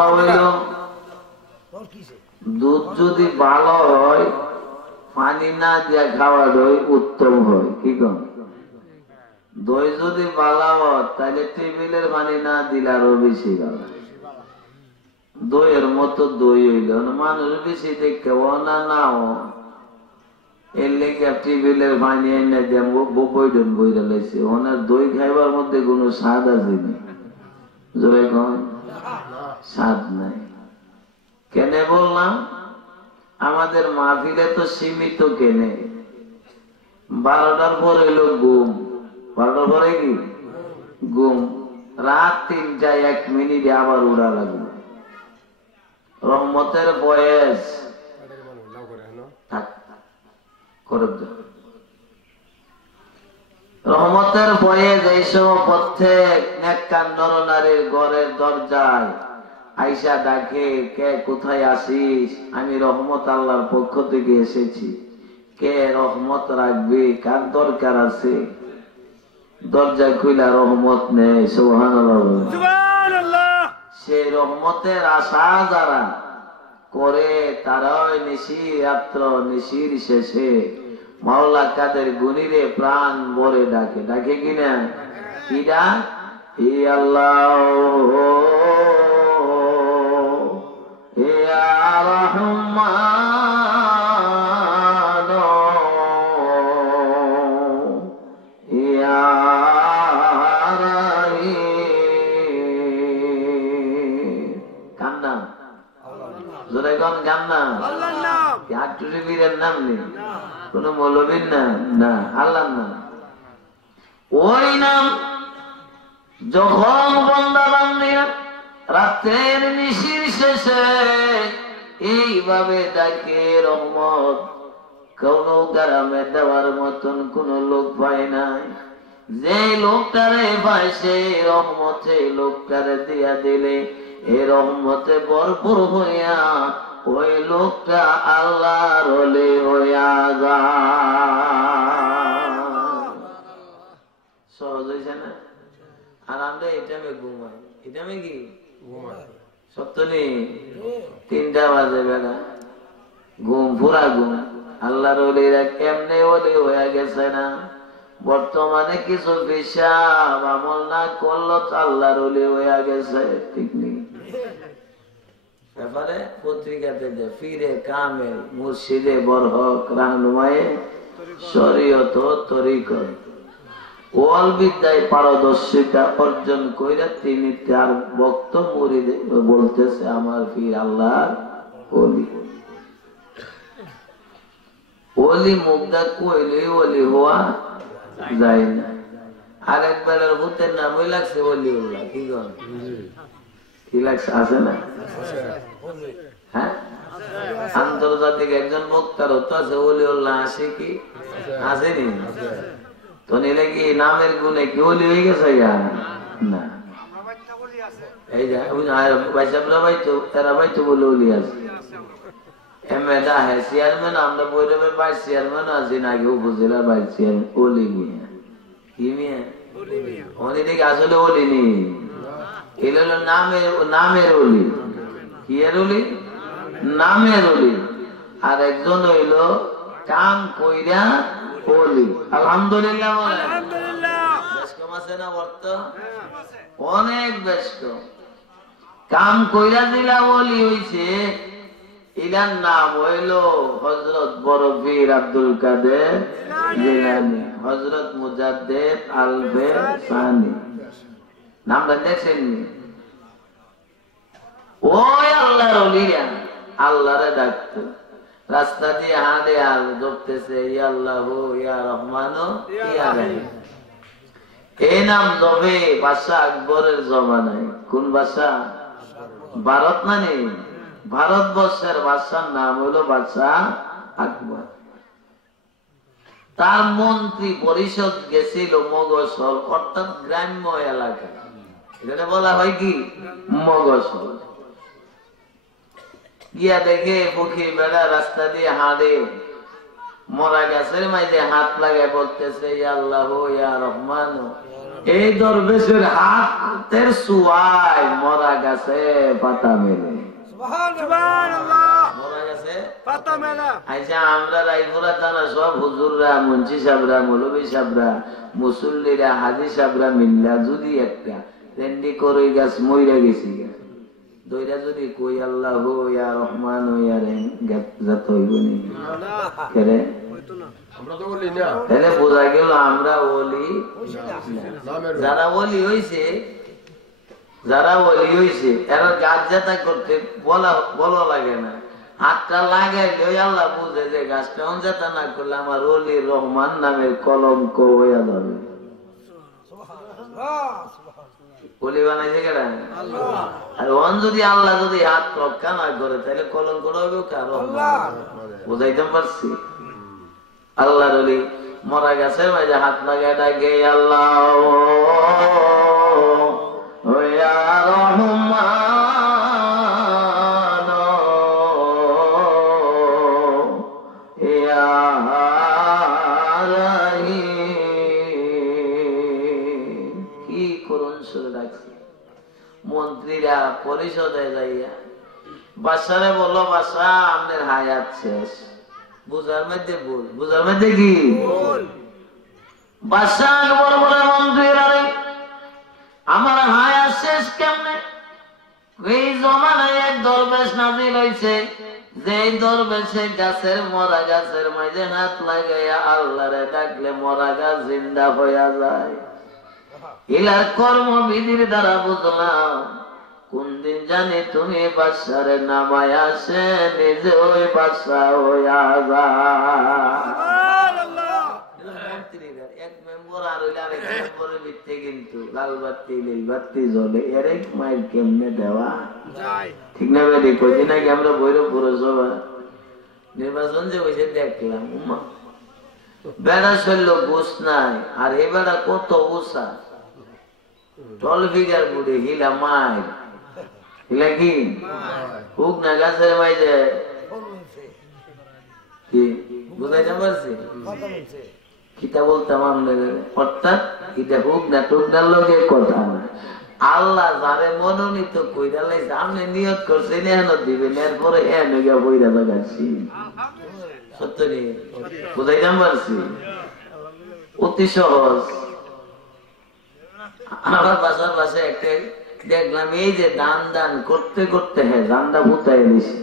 কথা হইল দুধ যদি ভালো হয় পানি না দিয়া খাওয়া দই উত্তম হয়, কি কন? দই যদি ভালো হয় তাহলে টেবিলের পানি না দিলে আরো বেশি ভালো। দইয়ের মতো দই হইল মানুষ বেশি দেখে ও না নাও এর লেগে টেবিলের পানি এনে দিয়ে বইডন বইরা লাইছে। ওনার দই খাইবার মধ্যে কোনো স্বাদ আছে না, জোরে কন স্বাদ নাই। কেন বললাম? আমাদের মাহফিলে তো সীমিত কেনে 12টার পরে হইল ঘুম, 12টার পরে কি ঘুম, রাত 3টায় 1 মিনিটে আবার উড়া লাগবে। রহমতের বয়স রহমতের বয়স এই সময় প্রত্যেক নেককার নরনারীর ঘরের দরজায় আইসা ডাকে, কে কোথায় আসিস? আমি রহমত আল্লাহর পক্ষ থেকে এসেছি। কে রহমত রাখবে? কার দরকার আছে? দরজা খুইলা রহমত নেই। সুবহানাল্লাহ। সেই রহমতের আশা যারা করে তারাই নিশির রাত্র নিশির শেষে মাওলা কাদের গুনিরে প্রাণ ভরে ডাকে। ডাকে কিনা? কি ডাক? হে আল্লাহ, হে রহমান, ইয়া রাহিম। কার নাম? জোরে কোন গান না? আল্লাহর নাম। কি আটুরি বীরের নাম নেই? কোন মৌলবীর নাম না, আল্লাহর নাম। ওই নাম যখন বান্দা বান্দিরা রাতের নিশির শেষে এইভাবে ডাকে রহমত, কোন গ্রামে দেওয়ার মতন কোন লোক পায় নাই। যে লোকটারে পায় সেই রহমতে লোকটারে দিয়া দিলে এ রহমতে ভরপুর হইয়া ওই লোকটা আল্লাহর ওলি হইয়া যায়। সহজ হয়েছে না? আর আমরা এটা ঘুমাই, এটা কি সত্য নেই? 3টা বাজে বেলা ঘুম, পুরা ঘুম। আল্লাহর ওলিরা কেমনে ওলি হইয়া গেছে না? বর্তমানে কিছু হিসাব আমল না করলো আল্লাহর ওলি হইয়া গেছে, ঠিক নেই? ব্যাপারে পত্রিকাতে যে ফিরে কামে মুর্শিদে বরহক রাহনুমায়ে শরীয়ত তরিকত ওয়াল বিদ্যায় পারদর্শিতা অর্জন কইরা তিনি তার ভক্ত মুরিদে বলতেছে আমার পীর আল্লাহর ওলি। ওলি মুগ্ধা কইলে ওলি হওয়া যায় না। আরেকবারের ভূতের নামই লাগছে ওলিউল্লাহ, কি গন? কি লাগছে? আছে না? হ্যাঁ, আন্তর্জাতিক একজন বক্তার তো আছে ওলিউল্লাহ, আছে কি? আসেনি? তো নিলে কি নামের গুণে কি ওলি হয়ে গেছে? না, এই যে ভাইসাবরা ভাই তো তারা ভাই তো বলে ওলি আছে। এমএডা হ্যাঁ চেয়ারম্যান, আমরা বৈরবের ভাইস চেয়ারম্যান আছি নাকি উপজেলা ভাইস চেয়ারম্যান ওলি মিয়া। কি মিয়া? উনি দেখি আসলে ওলি নেই, এগুলো হলো নামের ওলি। কি এর ওলি? নামের ওলি। আর একজন হইল কাম কইরা ওলি। আলহামদুলিল্লাহ। ব্যস্ত আছে না? বর্ত অনেক ব্যস্ত। কাম কইরা দিলা ওলি হইছে। এটার নাম হইল হযরত বড় পীর আব্দুল কাদের জিলানী, হযরত মুজাদ্দেদ আলবে সানি। নামটা দেখছেন? ওই আল্লাহর ওলিরা আল্লাহরে ডাকতো, রাস্তা দিয়ে হাঁটে আর জপতেছে ইয়া আল্লাহু ইয়া রহমানু ইয়া রহিম। এই নাম জপে বাদশা আকবরের জমানায়। কোন বাদশা? ভারত না নেই, ভারতবর্ষের বাদশার নাম হলো বাদশা আকবর। তার মন্ত্রী পরিষদ গেছিল মগসল, অর্থাৎ গ্রাম্য এলাকা। এখানে বলা হয় কি মগসল। গিয়া দেখে ফকির বেড়া রাস্তা দিয়ে হাঁটে, মরা গাছের মাঝে হাত লাগায় বলতেছে ইয়া আল্লাহু ইয়া রহমান এই দরবেশের হাতের সুয়ায় মরা গেছে পাতা মেলে। আমরা রায়পুরা থানা সব হুজুররা, মুন্সি সাহেবরা, মৌলভী সাহেবরা, মুসল্লিরা, হাজি সাহেবরা মিল্লা যদি একটা রেন্ডি করে গাছ মইরা গেছি দইরা যদি কই আল্লাহ ইয়া রহমান ইয়া জাত হইব নি কেরে তাহলে বোঝা গেল আমরা ওলি। যারা ওলি হইছে এরা গাছ জাতা করতে বলা লাগে না, হাতটা লাগাইলে আল্লাহ বুঝে যে গাছটা জাতা না করলে আমার ওলি রহমান নামের কলঙ্ক হইয়া যাবে। ওলি বানাইছে কেডা? আর ওন যদি আল্লাহ যদি হাত রক্ষা না করে তাহলে কলঙ্ক হবে কার? বুঝাইতে পারছি? আল্লাহর ওলি মরা গাছের মাঝে হাত লাগায় ডাকে আল্লাহ ইয়া রহমান ইয়া রাহিম। কি করুন সুরে ডাকছে। মন্ত্রীরা পরিষদে যাইয়া বাদশারে বলল, বাদশা আমাদের হায়াত শেষ। বুঝার মধ্যে বল, বুঝার মধ্যে কি বাদশা বড় বড় মন্ত্রীরা আমার হায়াত শেষ কেমনে? এই জমানায় এক দরবেশ নাজিল হইছে, যে দরবেশে গাছের মরা গাছের মাঝে হাত লাগাইয়া আল্লাহরে ডাকলে মরা গাছ জিন্দা হইয়া যায়। ইলার কর্মবিধির দ্বারা বুঝলাম কোন দিন জানি তুমি বাদশারে নামায় আসে নিজে ওই বাদশা হইয়া যায়। এক মেম্বর আর আরেক মেম্বরের ভিত্তি কিন্তু লাল বাতি নীল বাতি জ্বলে এর এক মাইল কেমনে দেওয়া ঠিক না? বেদি কদিন আগে আমরা ভৈরব পৌরসভা নির্বাচন যে হয়েছে দেখলাম, বেড়া শৈল গোস নাই আর এ বেড়া কত উষা 12 ফিগার বুড়ি হিলা মাইল হিলা কি হুক না গাছের মাইজে কি বুঝাইতে পারছি? কিতা বলতাম আমরা, অর্থাৎ এটা হুক না টুক না লগে কথা না। আল্লাহ যারে মনোনীত কইরা লাইছে, আপনি নিয়ত করছেন এহেন দিবেন, এরপরে এহেন গিয়া বইরা লাগাচ্ছি। সত্য নি? বুঝাইতে পারছি? অতি সহজ। আমার বাসার পাশে একটা দেখলাম এই যে দান করতে করতে হ্যাঁ দানটা ভুতাই দিছে।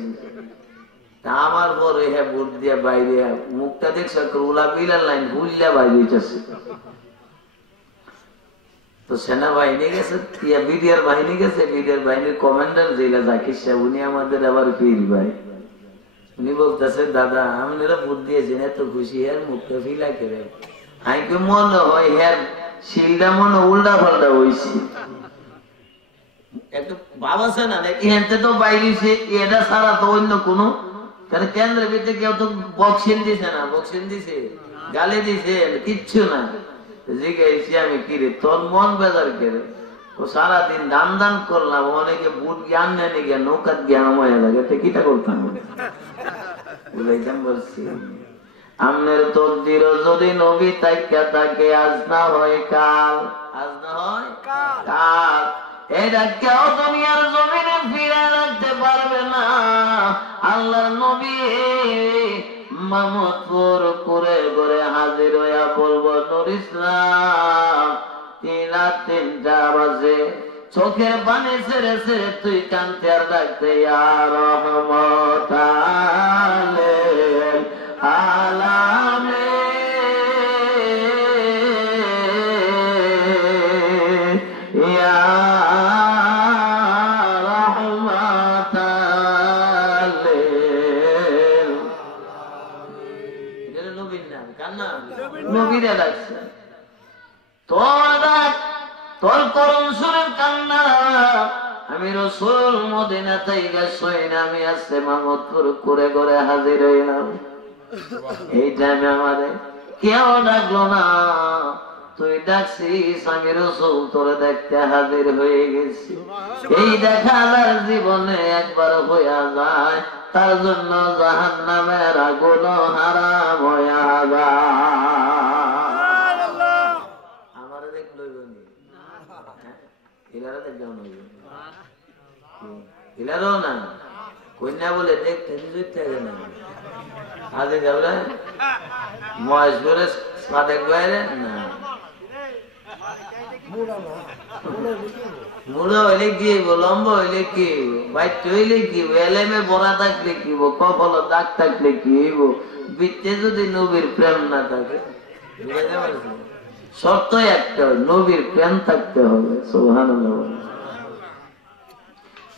আমার পরে হ্যাঁ ভোট দিয়া বাইরে মুখটা দেখছে উলা বিলার লাইন ভুললা বাইরে হইতেছে। তো সেনাবাহিনী গেছে, বিডিআর বাহিনী গেছে, বিডিআর বাহিনীর কমান্ডার জেলা জাকির সাহেব, উনি আমাদের আবার ফির ভাই। উনি বলতেছে, দাদা আপনারা ভোট দিয়েছেন এত খুশি, হ্যাঁ মুখটা ফিলা করে আইকে মনে হয় হ্যাঁ শিলটা মনে উল্টা পাল্টা হয়েছে। একটু ভাবাছে না এতে তো বাইরেছে, এটা ছাড়া তো অন্য কোনো কেন্দ্রের ভিতরে কেউ তো বক্সিং দিছে না, বক্সিং দিছে গালি দিছে কিচ্ছু না। জিজ্ঞাসি আমি কিরে তোর মন বেজার কেড়ে? ও সারাদিন দান দান করলাম, অনেকে বুট জ্ঞান নেই গিয়া নৌকাত জ্ঞান হয়ে লাগে, কিটা করতাম বুঝাইতাম বলছি। আমনের তকদির যদি নবী তাইকা থাকে আজ না হয় কাল, আজ না হয় কাল। এটা কেউ দুনিয়ার জমিনে ফিরে রাখতে পারবে না। আল্লাহর নবী মাহমুদপুর করে করে হাজির হইয়া বলবো, নূর ইসলাম 3:03 বাজে, চোখের পানি ছেড়ে ছেড়ে তুই কানতে আর ডাকতে ইয়া রহমত আলামে ইয়া রহমত নবীর নাম, কার নাম? নবীরা ডাকছে। তোর করুন সুরের কান্না আমি রাসূল মদিনা থেকে সইনা আমি আসছে মাহমুদপুর করে করে হাজির হইলাম। এই টাইমে আমাদের কেউ ডাকলো না, তুই ডাকছিস, আমি রাসূল তোরে দেখতে হাজির হয়ে গেছি। এই দেখা যার জীবনে একবার হইয়া যায়, তার জন্য জাহান্নামের আগুন হারাম হইয়া যায়। আমারে দেখলো ইলারও না কন্যা বলে দেখতে দেখতে না আজে গেলে মহেশপুরে সাদেক বাইরে না মুড়ো হইলে কি লম্বা হইলে কি বাইট হইলে কি এলেমে বড়া থাকলে কি কপাল দাগ থাকলে কি হইব বিচ্ছে যদি নবীর প্রেম না থাকে শর্ত একটা নবীর প্রেম থাকতে হবে সুবহানাল্লাহ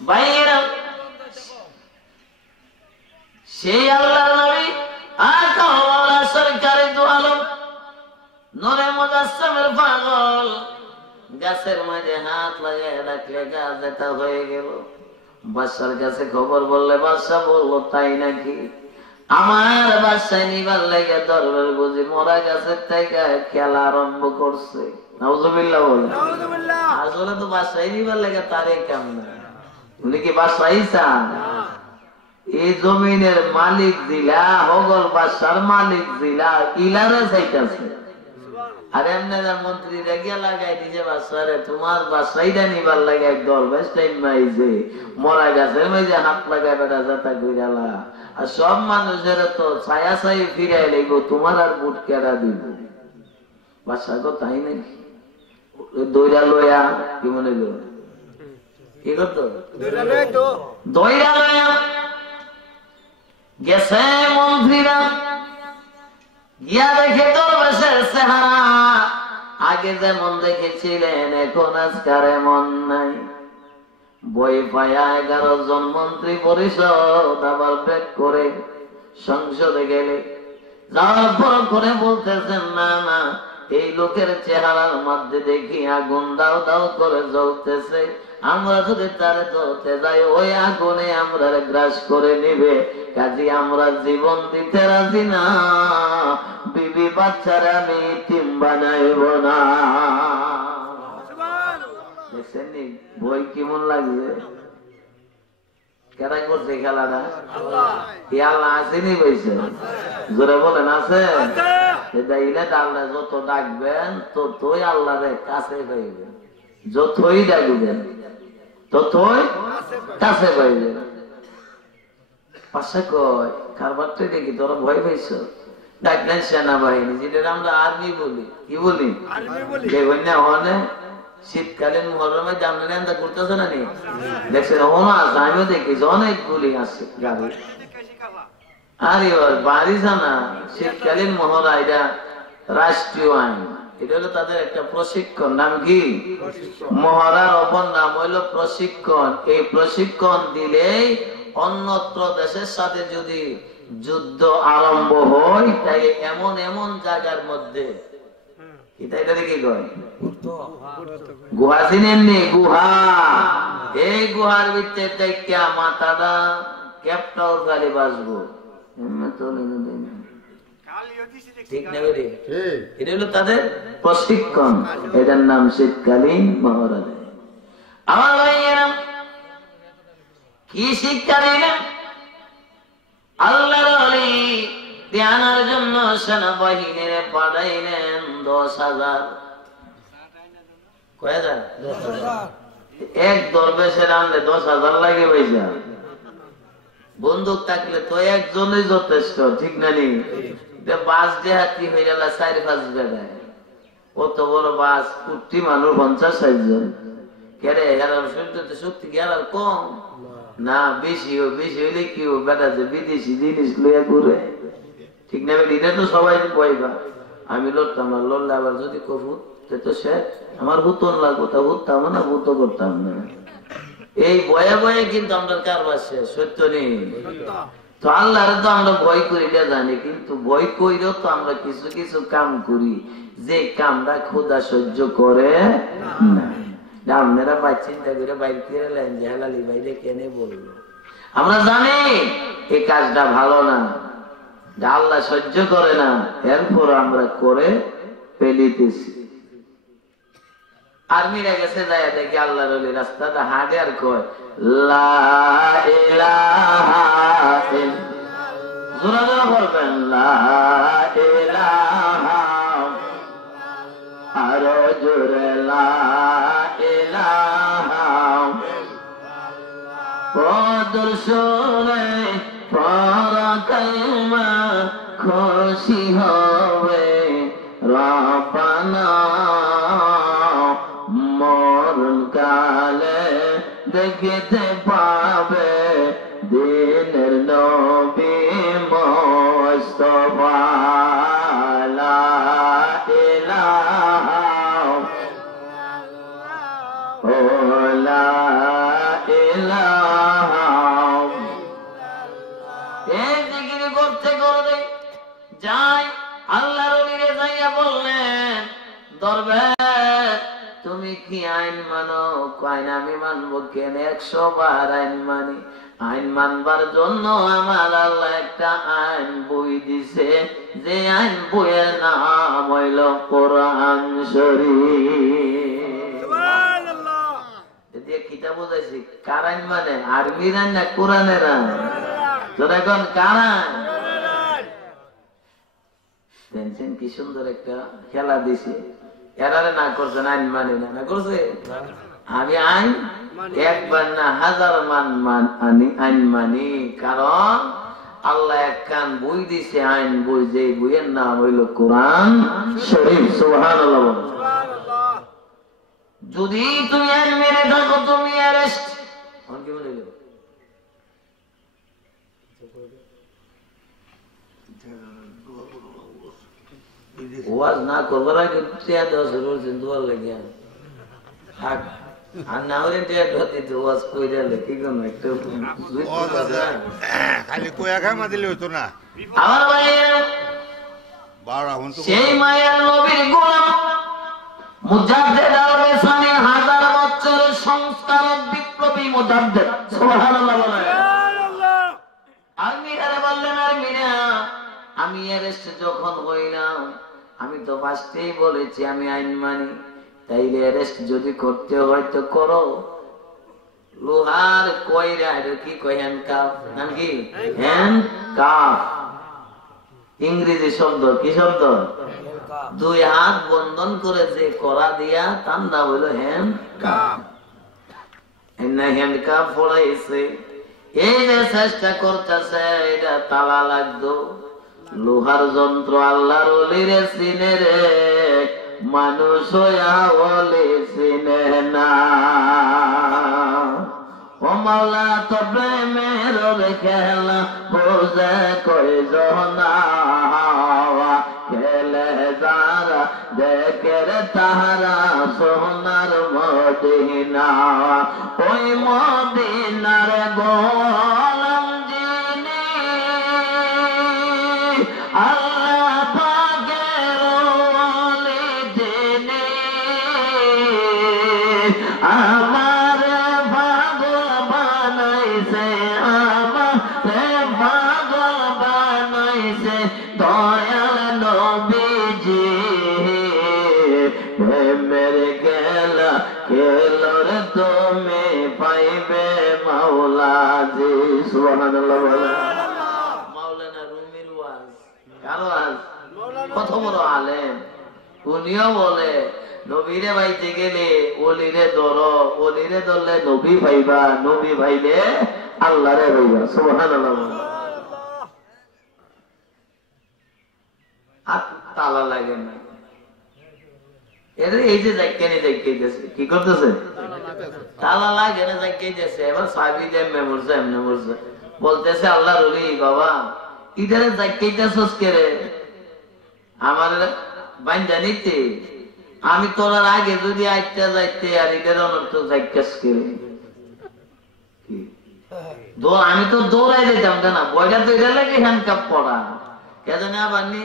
বাইরা সেই আল্লাহর নবী আকা ওয়ালা সরকারে দু আলম নূরে মুজাসসামের পাগল গাছের মাঝে হাত লাগিয়ে রাখলে গাছ এটা হয়ে গেল বাদশার কাছে খবর বললে বাদশা বললো তাই নাকি আমার বাদশায় নিবার লেগে দরবার বুঝি মরা গাছের থেকে খেলা আরম্ভ করছে নাউজুবিল্লাহ বলে আসলে তো বাদশায় নিবার লেগে তারে কেমন উনি কি বাদশাহী চান এই জমিনের মালিক দিলা হগল বাদশার মালিক দিলা ইলারে চাইতেছে আর এমনি মন্ত্রী রেগে লাগাই দিছে বাদশারে তোমার বাদশাইটা নিবার লাগে একদল বেশ টাইম মাইছে মরা গাছের মাঝে হাত লাগাই বেড়া যাতা কইরালা আর সব মানুষের তো ছায়া ছাই ফিরাই লাগবো তোমার আর বুট কেডা দিব বাদশা গো তাই নাকি দইরা লইয়া কি মনে গো কি করতো দইরা লইয়া গেছে মন্ত্রীরা গিয়া দেখে দরবেশের চেহারা আগে যেমন দেখেছিলেন এখন আজকার এমন নাই বই পায়া 11 জন মন্ত্রী পরিষদ আবার ব্যাক করে সংসদে গেলে যাওয়ার পর করে বলতেছেন না না এই লোকের চেহারার মধ্যে দেখি আগুন দাও দাও করে জ্বলতেছে আমরা যদি তারে ধরতে যাই ওই আগুনে আমরা গ্রাস করে নিবে কাজে আমরা জীবন দিতে রাজি না বিবি বাচ্চারা আমি ইতিম বানাইব না দেখছেন বই কেমন লাগবে কেরাই করছে খেলাটা আল্লাহ আসেনি বইছে জোরে বলেন আছে আল্লাহ যত ডাকবেন ততই আল্লাহরে কাছে পাইবেন যতই ডাকবেন ততই কাছে পাইবেন পাশে কয় কারবারটা দেখি তোরা ভয় পাইছ ডাকলেন সেনাবাহিনী যেটা আমরা আর্মি বলি কি বলি বেগুন্যা হনে শীতকালীন মহরমে জামলে আমরা করতেছে না নি দেখছেন হনো আছে আমিও দেখেছি অনেকগুলি আছে গাড়ি আরে বাড়ি জানা শীতকালীন মহড়া এটা রাষ্ট্রীয় আইন এটা হলো তাদের একটা প্রশিক্ষণ নাম কি মহড়ার অপর নাম হইলো প্রশিক্ষণ এই প্রশিক্ষণ দিলেই অন্যত্র দেশের সাথে যদি যুদ্ধ আরম্ভ হয় তাই এমন এমন জায়গার মধ্যে গুহা চিনেননি গুহা এই গুহার ভিতরে দেখিয়া মাথাটা ক্যাপটাও গাড়ি বাঁচবো ঠিক নেবে রে এটা হলো তাদের প্রশিক্ষণ এটার নাম শীতকালীন মহড়া আমার ভাইয়েরা কি শিক্ষা দিলেন আল্লাহর ওলি ধ্যানের জন্য সেনাবাহিনীর পাঠাইলেন 10,000 কয় হাজার এক দরবেশের আনলে 10,000 লাগে পয়সা বন্দুক থাকলে তো একজনই যথেষ্ট ঠিক না নি বাস দেহাতি হয়ে গেল 4-5 বেড়ায় কত বড় বাস কুটি মানুষ 50-60 জন কেরে শক্তি কি আর কম না বেশি হইলে কি বেটা যে বিদেশি জিনিস লইয়া ঘুরে ঠিক না এটা তো সবাই কইবা আমি লড়তাম না লড়লে আবার যদি কবুত তো সে আমার ভূতন লাগবো তা ভূততাম না ভূত করতাম না এই বয়ে বয়ে কিন্তু আমরা কারবার শেষ সত্য নেই তো আল্লাহরে তো আমরা ভয় করি এটা জানি কিন্তু ভয় কইরেও তো আমরা কিছু কিছু কাম করি যে কামটা খোদা সহ্য করে না আপনারা বা চিন্তা করে বাইরে ফিরে এলেন যে হালালি বাইরে কেনে বললো আমরা জানি এই কাজটা ভালো না আল্লাহ সহ্য করে না এরপর আমরা করে ফেলিতেছি আর্মিরা গেছে যায় দেখি আল্লাহর ওলি রাস্তাটা হাঁটে আর কয় লা ইলাহা ইল্লাল্লাহ জোরে জোরে বলবেন লা ইলাহা আরো জোরে লা ইলাহা ও মধুর সুরে পড়া কালমা খুশি হবে রব্বানা মরণ কালে দেখিতে পাবে দিনের নবী মুস্তাফা লা ইলাহা লা ইলাহা। এই জিকির করতে করতে যাই আল্লাহর ওলিরে যাইয়া বললেন দরবার তুমি কি আইন মানো? আইন আমি মানবো কেন? 100 বার আইন মানি। আইন মানবার জন্য আমার আল্লাহ একটা আইন বই দিছে, যে আইন বইয়ের নাম হইল কোরআন শরীফ। সুবহানাল্লাহ। দিয়ে কিতাব বুঝাইছি কার আইন মানে? আরবির আইন না কোরআনের আইন? তোরা এখন কার আইন? দেখছেন কি সুন্দর একটা খেলা দিছে। এরারে না করছেন আইন মানি না, না করছে? আমি আইন একবার না 1000 মান আইন মানি, কারণ আল্লাহ এক কান বই দিছে আইন বই, যে বইয়ের নাম হইল কোরআন শরীফ। সুবহানাল্লাহ। যদি তুমি আইন মেনে থাকো তুমি অ্যারেস্ট। কি বলে ওয়াজ না করবার আগে টিয়া দেওয়া শুরু করছেন দোয়ার লাগিয়া, আর না হলে টিয়া দিতে ওয়াজ কই দিলে কি কোনো একটা খালি কয়া খামা দিলে হতো না। আমার ভাইয়ের সেই মায়ের নবীর গোলাম মুজাদ্দেদ আল-ইসলামী 1000 বছরের সংস্কার বিপ্লবী মুজাদ্দেদ। সুবহানাল্লাহ বলেন। আলমিরারে বললেন আলমিরা আমি অ্যারেস্ট যখন হইলাম আমি তো ফার্স্টেই বলেছি আমি আইন মানি, তাইলে অ্যারেস্ট যদি করতে হয় তো করো। লোহার কইরা কি কয়? হ্যান্ডকাফ। নাম কি? হ্যান্ডকাফ। ইংরেজি শব্দ। কি শব্দ? 2 হাত বন্ধন করে যে করা দিয়া তার নাম হইল হ্যান্ডকাফ। হ্যান্ডকাফ পড়াইছে, এই যে চেষ্টা করতেছে এটা তালা লাগতো। লোহার যন্ত্র আল্লাহর ওলিরে চিনে রে, মানুষ হইয়া ওলি চিনে না। ও মাওলা তো প্রেমের খেলা বোঝে কয়জনা, খেলে যারা দেখে রে তাহারা সোনার মদিনা। ওই মদিনার গোলাম যিনি আল্লাহ পাকের ওলি যিনি, আমার পাগল বানাইছে, আমার পাগল বানাইছে দয়াল নবীজি। মেরে গেলা খেলোর তুমি পাইবে মাওলাজি। সুবহানাল্লাহ। মাওলানা রুমির ওয়াজ কার ওয়াজ? কত বড় আলেম। উনিও বলে নবীরে পাইতে গেলে ওলিরে ধরো, ওলিরে ধরলে নবী পাইবা, নবী পাইলে আল্লাহরে পাইবা। সুবহানাল্লাহ। আর তালা লাগে না। এই যে যাইতেছে কি করতেছে? তালা লাগে না, যাইতেছে। এবার সাবি এমনে মরছে এমনে মরছে, বলতেছে আল্লাহ রলি বাবা ইধারে যাইতেছস কে রে? আমার বাইন্দা নিতে আমি তোরার আগে যদি আইটা যাইতে আর এটার অনর্থ যাইতেছ কে রে? আমি তো দৌড়াই যেতাম না, বইটা তো এটা লাগে হ্যান্ডকাপ পড়া কে জানে আবার নি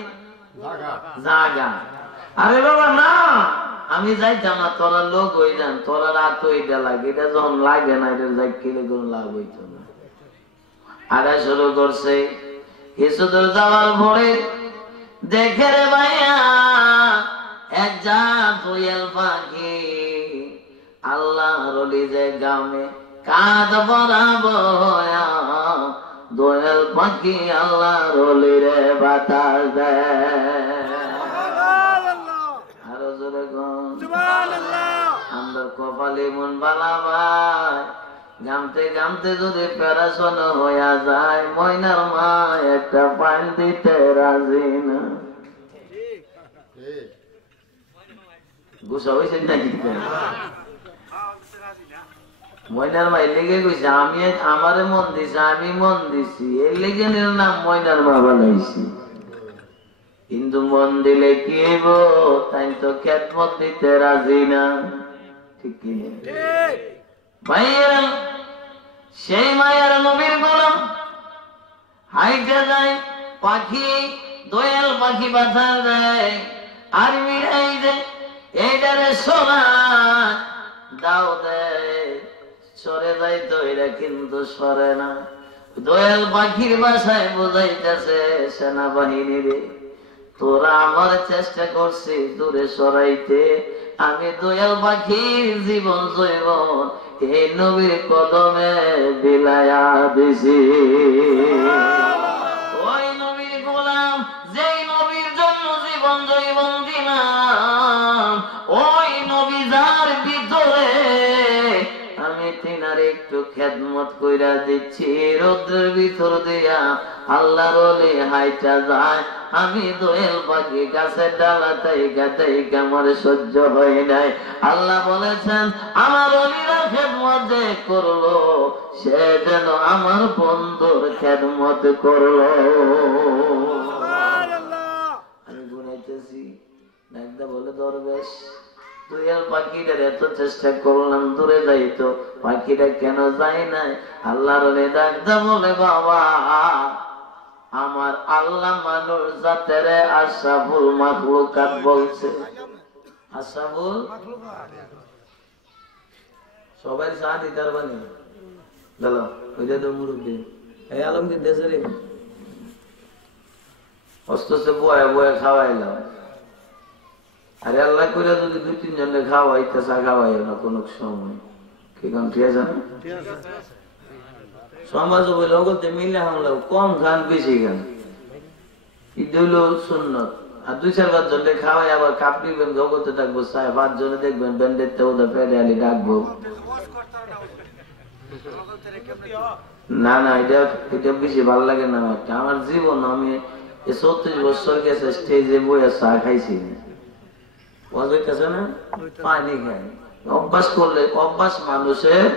জাগা। আরে বাবা না আমি যাইতাম না, তোরা লোক হয়ে যান, তোরা রাত ওইটা লাগে, এটা যখন লাগে না এটা যাই খেলে কোনো লাভ হইতো না। আগে শুরু করছে কিছু দূর যাওয়ার পরে দেখে রে ভাইয়া এক জাত দোয়েল পাখি আল্লাহ রলি যে গ্রামে কাঁধ বরাবো দোয়েল পাখি আল্লাহ রলি রে বাতাস দেয়। আরো জোরে আমরা কপালে মন বালা ভাই গামতে গামতে যদি প্যারাসন হইয়া যায়, ময়নার মা একটা পান দিতে রাজি না। গুসা হয়েছে নাকি? ময়নার মা এর লেগে কইছে আমি আমারে মন দিছি, আমি মন দিছি, এর লেগে নাম ময়নার মা বানাইছি। কিন্তু মন দিলে কি হইব? তাই তো খেদমত দিতে রাজি না। ঠিক কি ভাইয়েরা? সেই মায়ের নবীর গোলাম হাইটে যায়, পাখি দয়াল পাখি বাধা দেয়, আর মিড়াই দেয় এইটারে সোনা দাও দেয়, সরে যাই তো এরা কিন্তু সরে না। দয়াল পাখির বাসায় বোঝাইতেছে সেনাবাহিনী রে, তোরা আমার চেষ্টা করছি দূরে সরাইতে, আমি দয়াল পাখির জীবন জৈবন এই নবীর কদমে বিলায়া দিছি। ওই নবীর গোলাম যেই নবীর জন্য জীবন জৈবন দিলাম, ওই নবী যার ভিতরে আমি তিনার একটু খেদমত কইরা দিচ্ছি, রোদ্রের ভিতর দিয়া আল্লাহর ওলি হাইটা যায়, আমি দোয়েল পাখি গাছের ডালা তাইকা তাইকা আমার সহ্য হয় নাই। আল্লাহ বলেছেন আমার ওলিরা খেদমত যে করলো, সে যেন আমার বন্ধুর খেদমত করলো। আমি গুনাইতেছি, একদা বলে দরবেশ দোয়েল পাখিটার এত চেষ্টা করলাম দূরে যাইতো, পাখিটা কেন যায় নাই? আল্লাহর ওলি ডাকদা বলে বাবা আমার আল্লাহ মানুষ জাতের আশরাফুল মাখলুকাত বলছে। আশরাফুল সবাই চা দিতার বানি গেল, ওইটা তো মুরব্বী এই আলমগীর দেশের অস্তে বয়ে বয়ে খাওয়াইলাম। আরে আল্লাহ করে যদি 2-3 জনে খাওয়াইতে চা খাওয়াই না কোন সময়, কি কাম ঠিক আছে না? সমাজ বলতে মিলে হামলা কম খান বেশি খান, এটা হইল সুন্নত। আর 2-4 জনকে খাওয়াই আবার কাপ নিবেন, জগতে ডাকবো 5 জনে দেখবেন ব্যান্ডের ওদের পেটে আলি ডাকবো না না, এটা বেশি ভালো লাগে না আমার জীবন। আমি 34 বছর গেছে স্টেজে বইয়া চা খাইছি না, পানি খাই। অভ্যাস করলে অভ্যাস মানুষের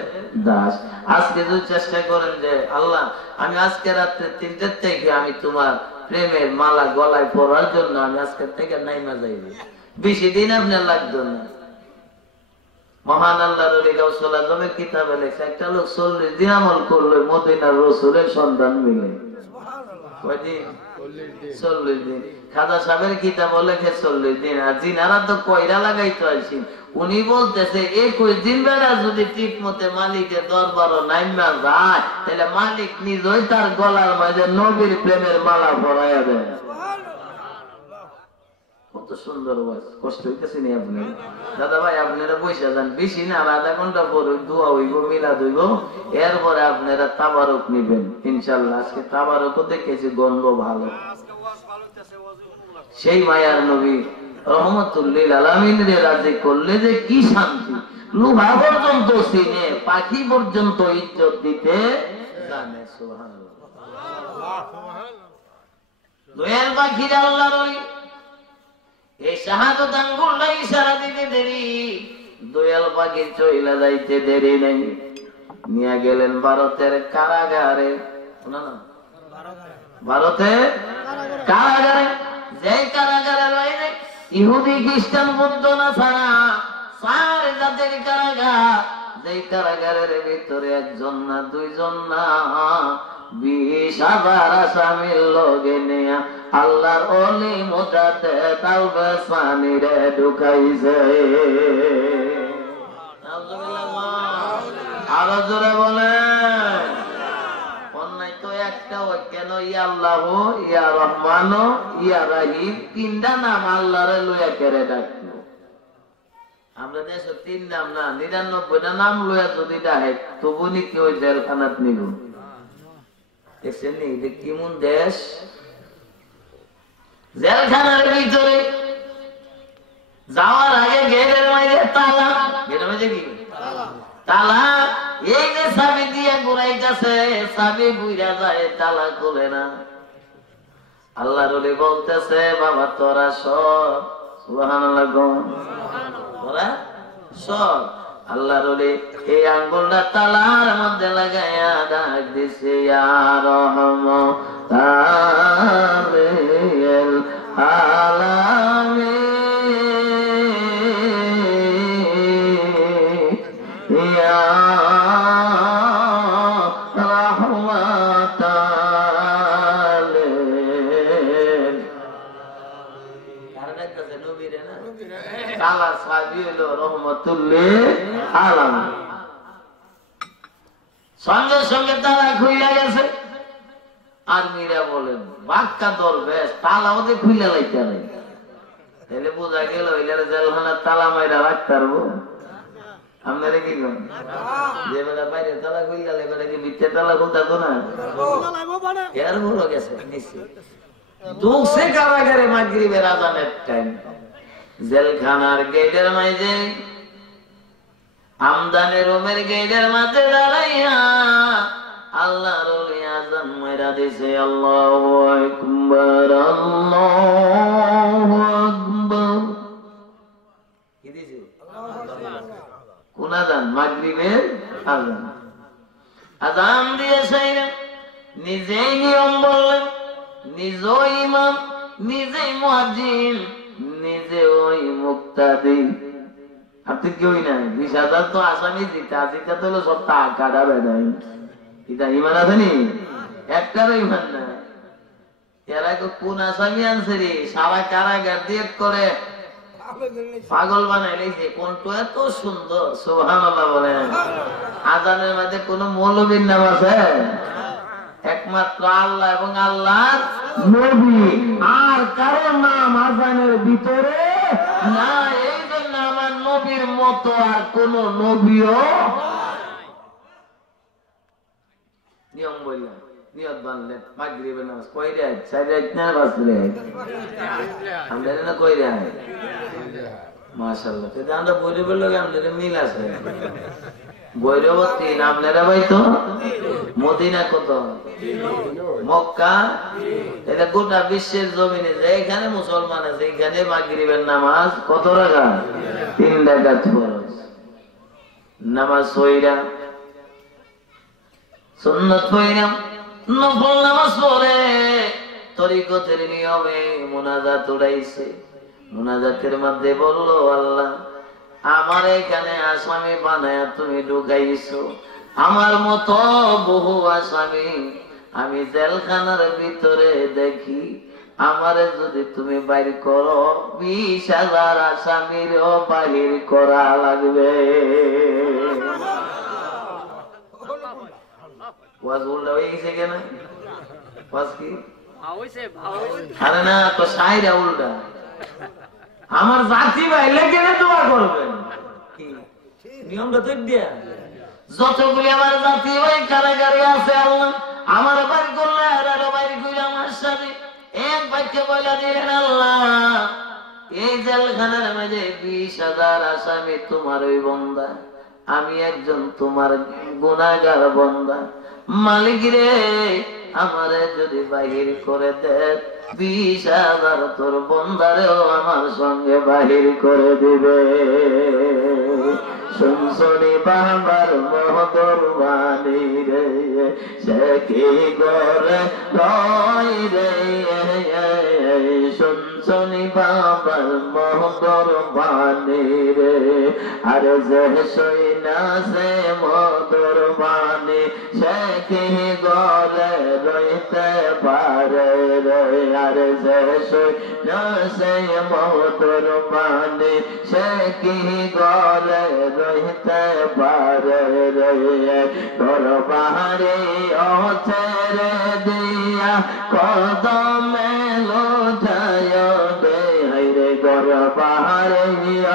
দাস। আজকে যদি চেষ্টা করেন যে আল্লাহ আমি আজকে রাত্রে 3টার থেকে আমি তোমার প্রেমের মালা গলায় পরার জন্য আমি আজকের থেকে নাইমা যাইব, বেশি দিন আপনার লাগতো না। মহান আল্লাহর ওলি গাউসুল আজমের কিতাবে লেখা একটা লোক 40 দিন আমল করলো মদিনার রাসূলের সন্তান মিলে। কয়দিন? 40 দিন। খাজা সাহেবের কিতাব লেখে 40 দিন। আর জিনারা তো কয়রা লাগাইতে আসি, উনি বলতেছে 21 দিন বেলা যদি ঠিক মতে মালিকের দরবারও নাইমা যায়, তাহলে মালিক নিজেই তার গলার মাঝে নবীর প্রেমের মালা পরাইয়া দেয়। কত সুন্দর ওয়াজ, কষ্ট হইতেছে নি আপনি? দাদা ভাই আপনারা বসে যান, বেশি না আধা ঘন্টা পরে দোয়া হইব, মিলাদ হইব, এরপরে আপনারা তাবারক নিবেন ইনশাআল্লাহ। আজকে তাবারকও দেখেছি গন্ধ ভালো। সেই মায়ার নবী রহমতুল লিল আলামিন রে রাজি করলে যে কি শান্তি, লোহা পর্যন্ত চিনে, পাখি পর্যন্ত ইজ্জত দিতে জানে। সুবহানাল্লাহ। দয়াল পাখির আল্লাহর ওলি এই শাহাদাত আঙ্গুলটা ইশারা দিতে দেরি, দয়াল পাখি চইলা যাইতে দেরি নাই। নিয়ে গেলেন ভারতের কারাগারে, ভারতের কারাগারে। যে কারাগারে রয়েছে ইহুদি খ্রিস্টান বৌদ্ধ নাসারা 4 জাতের কারাগার। যে কারাগারের ভিতরে 1জন না 2জন না 20,000 আসামির লগে নিয়া আল্লাহর ওলি মুজাদ্দেদ আল-বাসানি রে ঢুকাইছে। আরো জোরে বলে অন্যায় তো একটা, কেন ইয়া আল্লাহ ইয়া রহমান ইয়া রাহিম 3টা নাম আল্লাহরে লইয়া কেড়ে ডাকলো। আমরা দেশে 3 নাম না 99টা নাম লইয়া যদি ডাকে তবু নি কেউ জেলখানাত নিব। দেখছেন নি এটা কেমন দেশ? জেলখানার ভিতরে যাওয়ার আগে গেটের মাঝে তালা, গেটের মাঝে কি তালা, এই যে চাবি গেছে, চাবি বুইরা যায়, তালা খুলে না। আল্লাহর ওলি বলতেছে, বাবা তোরা সব, সুবহানাল্লাহ, তোরা সব। আল্লাহর ওলি এই আঙ্গুলটা তালার মধ্যে লাগাইয়া ডাক দিছে, ইয়া রহমাতাল আলামিন, ইয়া রহমাতাল। কার ডাকতেছে? নবীরে না? তালা সাবি হইল রহমাতুল্লিল আলামিন। সঙ্গে সঙ্গে তালা খুইলা গেছে। আর মীরা বলেন, বাক্কা দরবেশ, তালা ওদের খুইলা লাইতে নেই। তাহলে বোঝা গেল ওইলার জেলখানার তালা মাইরা রাখতে পারবো। আপনারা কি করেন? যে বেলা বাইরে তালা খুইলা লাই, বেলা কি ভিতরে তালা খুলতে তো না? এর বড় গেছে নিচে দুসে কারাগারে মাগরিবের আযানের টাইম। জেলখানার গেটের মাঝে, আমদানি রুমের গেটের মাঝে দাঁড়াইয়া আল্লাহর ওলি আযান মাইরা দিছে, আল্লাহু আকবার, আল্লাহু আকবার। কি দিছে? কোন আযান? মাগরিবের আযান। আযান দিয়ে সাইরা নিজেই নিয়ম বললেন, নিজেই ইমাম, নিজেই মুয়াজ্জিন, নিজে ওই মুক্তাদি। আপনি কেউই নাই। 20,000 তো আসামি জিতা, জিতা তো হলো সব টাকা বেড়াই। এটা ইমান আছে নি? একটারও ইমান না। এরা কোন আসামি আনছে রে? সারা কারাগার দিয়ে করে পাগল বানাইলেছে। কোনটা এত সুন্দর, সুবহানাল্লাহ বলেন। আযানের মধ্যে কোন মৌলবীর নাম আছে? একমাত্র আল্লাহ এবং আল্লাহর নবী। আর কারো নাম আযানের ভিতরে না। এই জন্য আমার নবীর মতো আর কোন নবীও নিয়ম বললেন, নিয়ত বানলেন, মাগরিবের নামাজ কই রে? 4 রাত না 5 রাত? আমরা না কই রে? মাশাআল্লাহ। তো আমরা বইরের লগে আমাদের মিল আছে। বৈরবতী নামনেরা ভাই তো মদিনা কত, মক্কা, এটা গোটা বিশ্বের জমিনে যেখানে মুসলমান আছে এখানে মাগরিবের নামাজ কত রাকাত? 3 রাকাত ফরজ। নামাজ পড়া, সুন্নাত পড়া, নফল নামাজ পড়ে তরিকতের নিয়মে মুনাজাত উড়াইছে। মুনাজাতের মধ্যে বলল, আল্লাহ আমার এখানে আসামি বানায়া তুমি ঢুকাইছো, আমার মতো বহু আসামি আমি জেলখানার ভিতরে দেখি, আমারে যদি তুমি বাইর করো 20,000 আসামিরও বাহির করা লাগবে। আরে না তো সাইরা উল্টা, আমার জাতি বাইলে কেন দোয়া করবেন? নিয়মটা তো দিয়া যতগুলি আমার জাতি ভাই কারাগারে আছে, আল্লাহ আমার বাড়ি করলে আরো বাড়ি করলে আমার সাথে এক বাক্যে বলে দিলেন, আল্লাহ এই জেলখানার মাঝে 20,000 আসামি তোমার ওই বন্দা, আমি একজন তোমার গুনাহগার বন্দা। মালিক রে, আমারে যদি বাহির করে দে 20,000 তোর বন্দারেও আমার সঙ্গে বাহির করে দিবে। শুনছনি বাবার মহতর বাণী রে, সে কি করে রয় রে, শুনছনি বাবার মহতর বাণী রে, আর যে সই না সে মহতর বাণী, সে কি গলে রইতে পারে রে, আর যে সই না সে মহতর বাণী, সে কি গলে রইতে পারে রে, তোর বাহারে ও ছেড়ে দিয়া কদমে লোটায় দে, রে গর বাহারে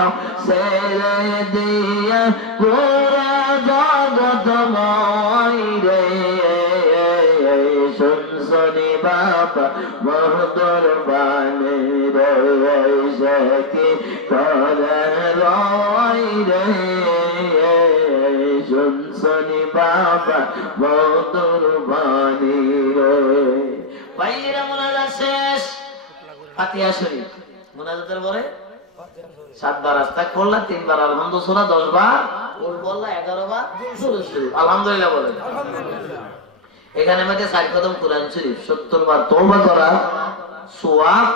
ও ছেড়ে দিয়া পুরা জগৎময় রে, শুনছনি বাবা মহতর বাণী রে, সে কি করে রয় রে, শুনছ হুসনি বাবা বদর বানি রে। ভাইয়েরা মুনাজাত শেষ, ফাতিহা শরীফ মুনাজাতের পরে 7 বার আস্তাগফিরুল্লাহ, 3 বার আলহামদুলিল্লাহ সূরা, 10 বার কুল বললা, 11 বার দুরূদ শরীফ, আলহামদুলিল্লাহ বলেন। এখানে মধ্যে 4 কদম কোরআন শরীফ, 70 বার তওবা করা সওয়াব,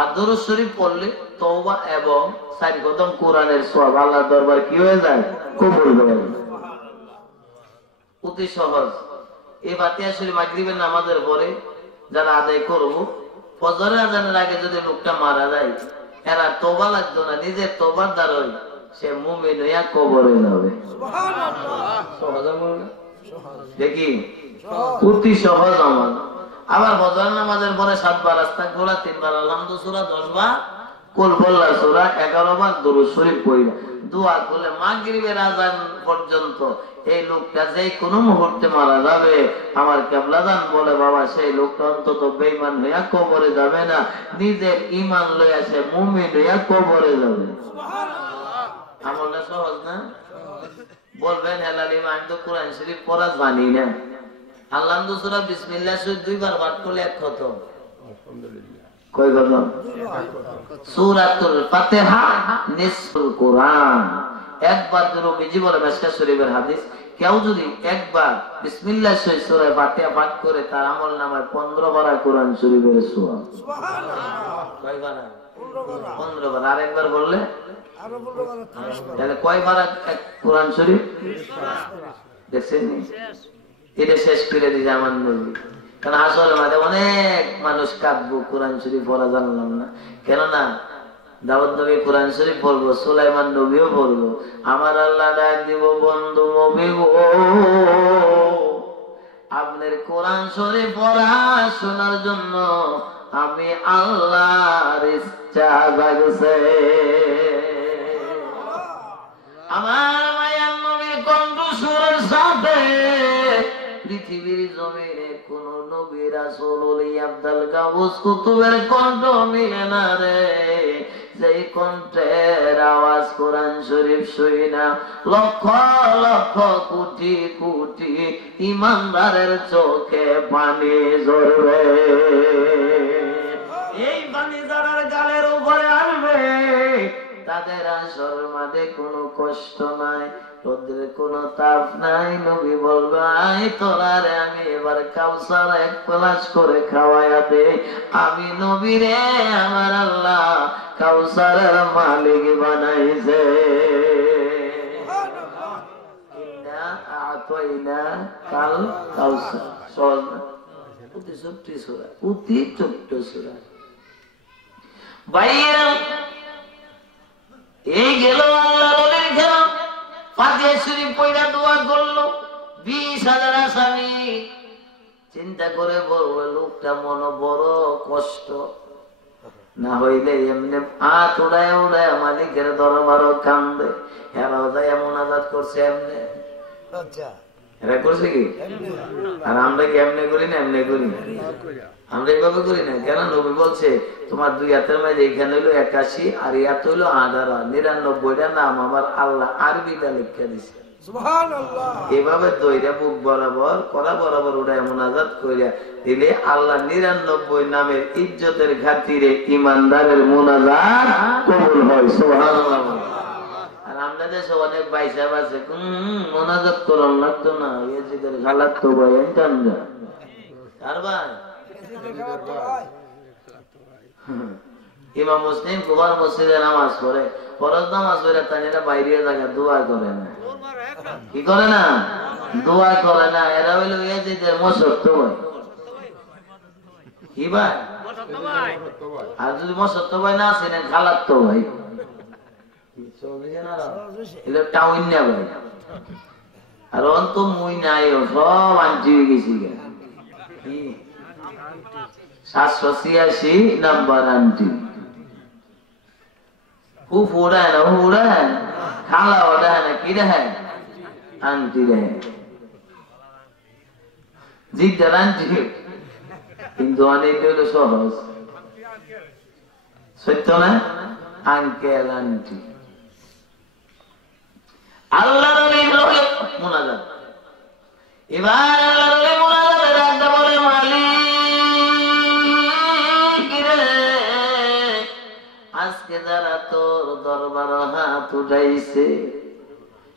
আর দুরূদ শরীফ পড়লে তওবা এবং 4 কদম কোরআনের সওয়াব আল্লাহর দরবার কি হয়ে যায়, কবুল হয়ে যায়। অতি সহজ। এই ফাতিহা শরীফ মাগরিবের নামাজের পরে যারা আদায় করব, ফজরের আজানের আগে যদি লোকটা মারা যায়, এরা তওবা লাগতো না, নিজের তওবার দ্বারাই সে মুমিন হইয়া কবরে যাবে। দেখি অতি সহজ আমল। আবার ফজর নামাজের পরে 7 বার আস্তাগফিরুল্লাহ, 3 বার আলহামদুলিল্লাহ সূরা, 10 বার কুল বল্লা সূরা, 11 বার দুরূদ শরীফ পড়া দোয়া করলে মাগরিবের আযান পর্যন্ত এই লোকটা যে কোনো মুহূর্তে মারা যাবে, আমার কিবলাদান বলে বাবা সেই লোকটা অন্তত বেঈমান হইয়া কবরে যাবে না, নিজের ঈমান লইয়া সে মুমিন হইয়া কবরে যাবে। সুবহানাল্লাহ। আমলটা সহজ না? বলবেন হেলালি আমি তো কোরআন শরীফ পড়া জানি না। আলহামদুলিল্লাহ সূরা বিসমিল্লাহ শরীফ 2 বার পাঠ করলে 1 খতম। আলহামদুলিল্লাহ কয় খতম? সূরাতুল ফাতিহা নিসফুল কোরআন। একবার নবীজি বলে মিশকাত শরীফের হাদিস, কেউ যদি একবার বিসমিল্লাহ শরীফ সূরা ফাতিহা পাঠ করে তার আমলনামায় 15 বার কোরআন শরীফের সওয়াব। সুবহানাল্লাহ। কয় বার? 15 বার। আর একবার বললে আরো 15 বার, তাহলে কয় বার কোরআন শরীফ? দেখছেন এটা শেষ করে দিয়েছে আমার নবী। কারণ আসলে মাঝে অনেক মানুষ কাঁদবো কোরআন শরীফ পড়া জানলাম না, কেননা দাউদ নবী কোরআন শরীফ পড়বো, সুলাইমান নবীও পড়বো, আমার আল্লাহ ডাক দিব বন্ধু নবী গো আপনার কোরআন শরীফ পড়া শোনার জন্য আমি আল্লাহর ইচ্ছা জাগছে। আমার মায়ার নবীর কণ্ঠস্বরের সাথে পৃথিবীর জমিনে কোন নবী রাসূল ওলি আব্দুল গাউস কুতুবের কণ্ঠ মিলে না রে। যেই কণ্ঠের আওয়াজ কোরআন শরীফ শুইনা লক্ষ লক্ষ কোটি কোটি ইমানদারের চোখে পানি ঝরবে। এই পানি যারা গালের উপরে আসবে তাদের আসর মাঝে কোনো কষ্ট নাই, রোদ্রের কোনো তাপ নাই। নবী বলবে আই তোলারে আমি এবার কাউসার 1 গ্লাস করে খাওয়াইয়া দে। আমি নবী রে আমার আল্লাহ কাউসারের মালিক বানাইছে। ইন্না আতাইনা কাল কাউসার। সহজ না? অতি ছোট্ট সূরা, অতি ছোট্ট সূরা। ভাইরা এই গেল আল্লাহর ওলির খেলা, ফাতিহা শরীফ পড়া দোয়া করলো। 20,000 আসামি চিন্তা করে বলল লোকটা মনে বড় কষ্ট, না হইলে এমনি হাত উড়ায় উড়ায় মালিকের দরবারও কান্দে। এরাও যায় মুনাজাত করছে এমনি, এরা করছে কি? আর আমরা কি এমনি করি না? এমনি করি না, আমরা এইভাবে করি না। কেন? নবী বলছে তোমার 2 হাতের মাঝে এখানে হইলো 81 আর ইয়াত হইলো 99টা নাম আমার আল্লাহ আরবিটা লিখে দিছে। সুবহানাল্লাহ। এভাবে দইরা বুক বরাবর করা বরাবর উড়ায় মুনাজাত কইরা দিলে আল্লাহ 99 নামের ইজ্জতের খাতিরে ইমানদারের মুনাজাত কবুল হয়। সুবহানাল্লাহ। আর আমরা দেশে অনেক বাইসা আছে মুনাজাত করন লাগতো না, এজিদের গালাত তো ভাই এনটান না আর ভাই ইমাম মুসলিম কুবার মসজিদে নামাজ পড়ে, ফরজ নামাজ পড়ে তারা বাইরে জায়গা দোয়া করে না। কি করে না? দোয়া করে না। এরা হইল ইয়াজিদের মশত্ত ভাই। কি ভাই? আর যদি মশত্ত ভাই না আসেন খালাত ভাই, এটা টাউন না ভাই। আর অন্ত মুই নাই সব আনটি গেছি 786 নাম্বার আন্টি। ফুফু উড়ায় না, উড়ায় খালা ওড়ায় না, কি রে আন্টি রে জিদ্দার আন্টি। কিন্তু অনেক হইলো সহজ, সত্য না? Uncle aunty. আল্লাহ মুনাজাত এবার বলে মালিক রে, আজকে যারা তোর দরবার হাত উঠাইছে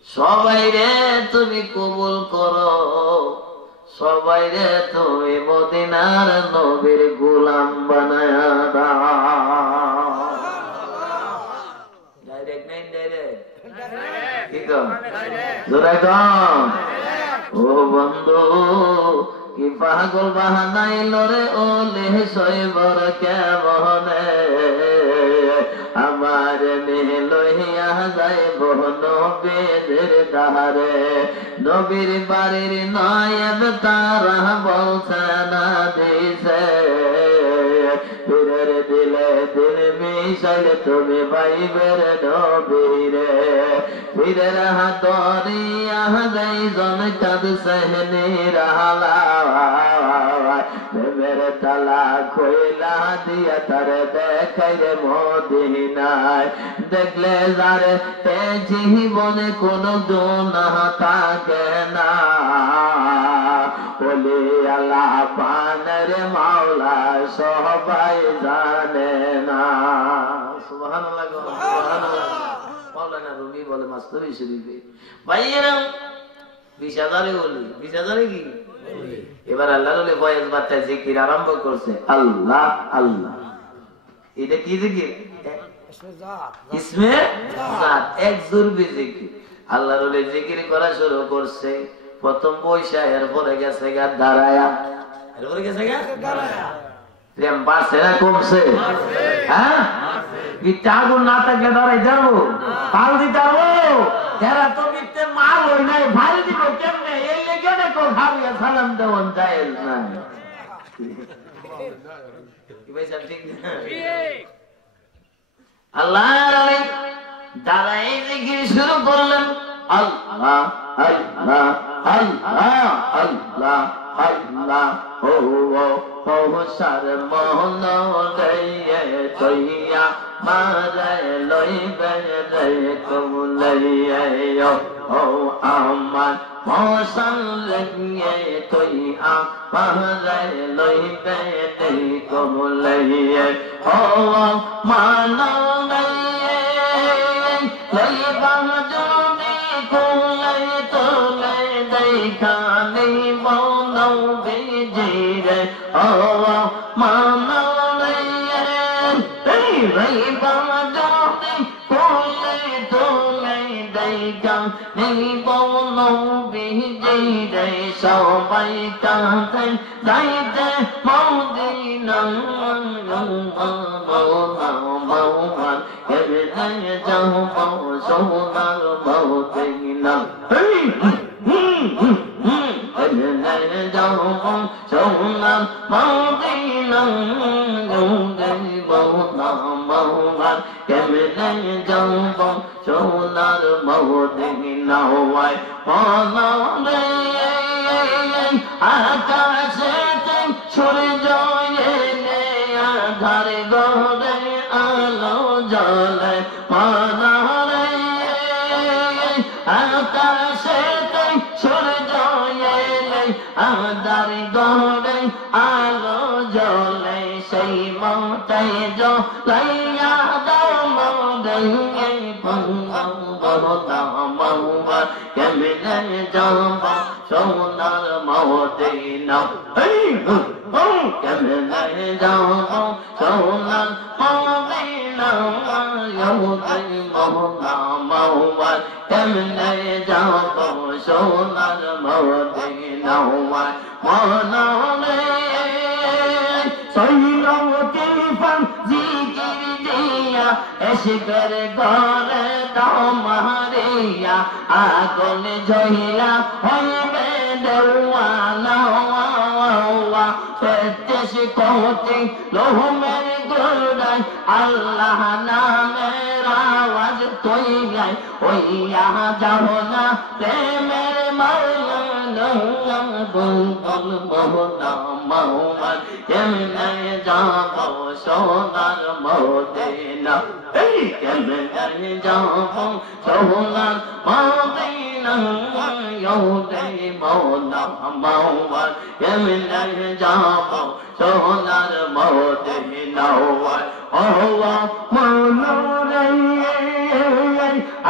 সবাই রে তুমি কবুল করো, সবাই রে তুমি মদিনার নবীর গোলাম বানায়া দাও। ডাইরেক্ট না ইনডাইরেক্ট? কি কম জোরাই কম। ও বন্ধু কি পাগল বাহানাইল রে ওলে সইবর কেমনে, আমার মেয়ে লইয়া যাইব নবীর দারে, নবীর বাড়ির নায়েব তারা বলছে না দিছে, পীরের দিলে দিল মিশাইলে তুমি পাইবের নবীরে, পীরের হাতরিয়া যাইজন কাঁদছে নিরালা, প্রেমের তালা খোলা দিয়া তারে দেখাই রে মদিনায়, দেখলে যারে এ জীবনে কোনো গুনাহ থাকে না, বলি আল্লাহ পানের মাওলা সবাই জানে না। সুবহানাল্লাহ সুবহানাল্লাহ। মাওলানা রুমি বলে মাস্তবি শরীফে ভাইয়েরা 20,000 বলি 20,000 কি এবার আল্লাহর ওলি ফয়েজ বার্তায় জিকির আরম্ভ করছে আল্লাহ আল্লাহ। এটা কি জিকির? ইসমে জাত, এক জুরবি জিকির। আল্লাহর ওলি জিকির করা শুরু করছে, প্রথম পয়সা, এরপরে গেছে গা দাঁড়ায়া, এরপরে গেছে গা দাঁড়ায়া। প্রেম বাড়ছে না কমছে? হ্যাঁ, আগুন না থাকলে দাঁড়াই যাবো, পাল দিতে পারবো? এরা তো মিথ্যে মাল হই নাই, ভাল দিব কেমনে? এই লেগে দেখো ভাবিয়া সালাম দেওয়ান যায় না। আল্লাহ দাঁড়াই জিকির শুরু করলেন, আল্লাহ আল্লাহ আল্লাহ আল্লাহ আল্লাহ। ও সার মোহন তৈয়া মারে লইবে রে কুমলাইয়া, ও আমার মশাল তৈয়া মারে লইবে রে কুমলাইয়া, ও মানব লইবা যদি কুলাই তোলে দেখা নেই বনৌ বেজিরে, ও মানব লইবা যদি কুলাই তোলে দেখা নেই বনৌ বেজিরে, সবাই কাঁদে যাইতে মদিনা মৌমান কেমনে যাও সোনার মদিনা, কেমনে যাও সোনার মদিনা, মৌমান কেমনে যাও সোনার মদিনা। আকাশে সূর্য এলে আধার গড়ে আলো জলে, মানারে আকাশে সূর্য এলে আধার গড়ে আলো জলে, সেই মতাই জ্বলাইয়া দাও মৌদে মৌবা কেমনে যাব সোনার মদিনা, কেমনে যাব সোনার মদিনা, মৌবা কেমনে যাব সোনার মদিনা। মনে সৈরমতি ফান জিকির দিয়া এসকের ঘরে দাও মারিয়া, আগুন জ্বলা হইবে দেওয়ানা, তেত্রিশ কোটি লোহমের গোড়ায় আল্লাহ নামের আওয়াজ তৈরাই হইয়া যাও না প্রেমের মাওলা, বুলবুল মোহনা মোহন কেমনে যাব সোনার মদিনা, কেমনে যাব সোনার মদিনা, মৌলা মৌয়ার কেমনে যাব সোনার মদিনা ও মৌলা রে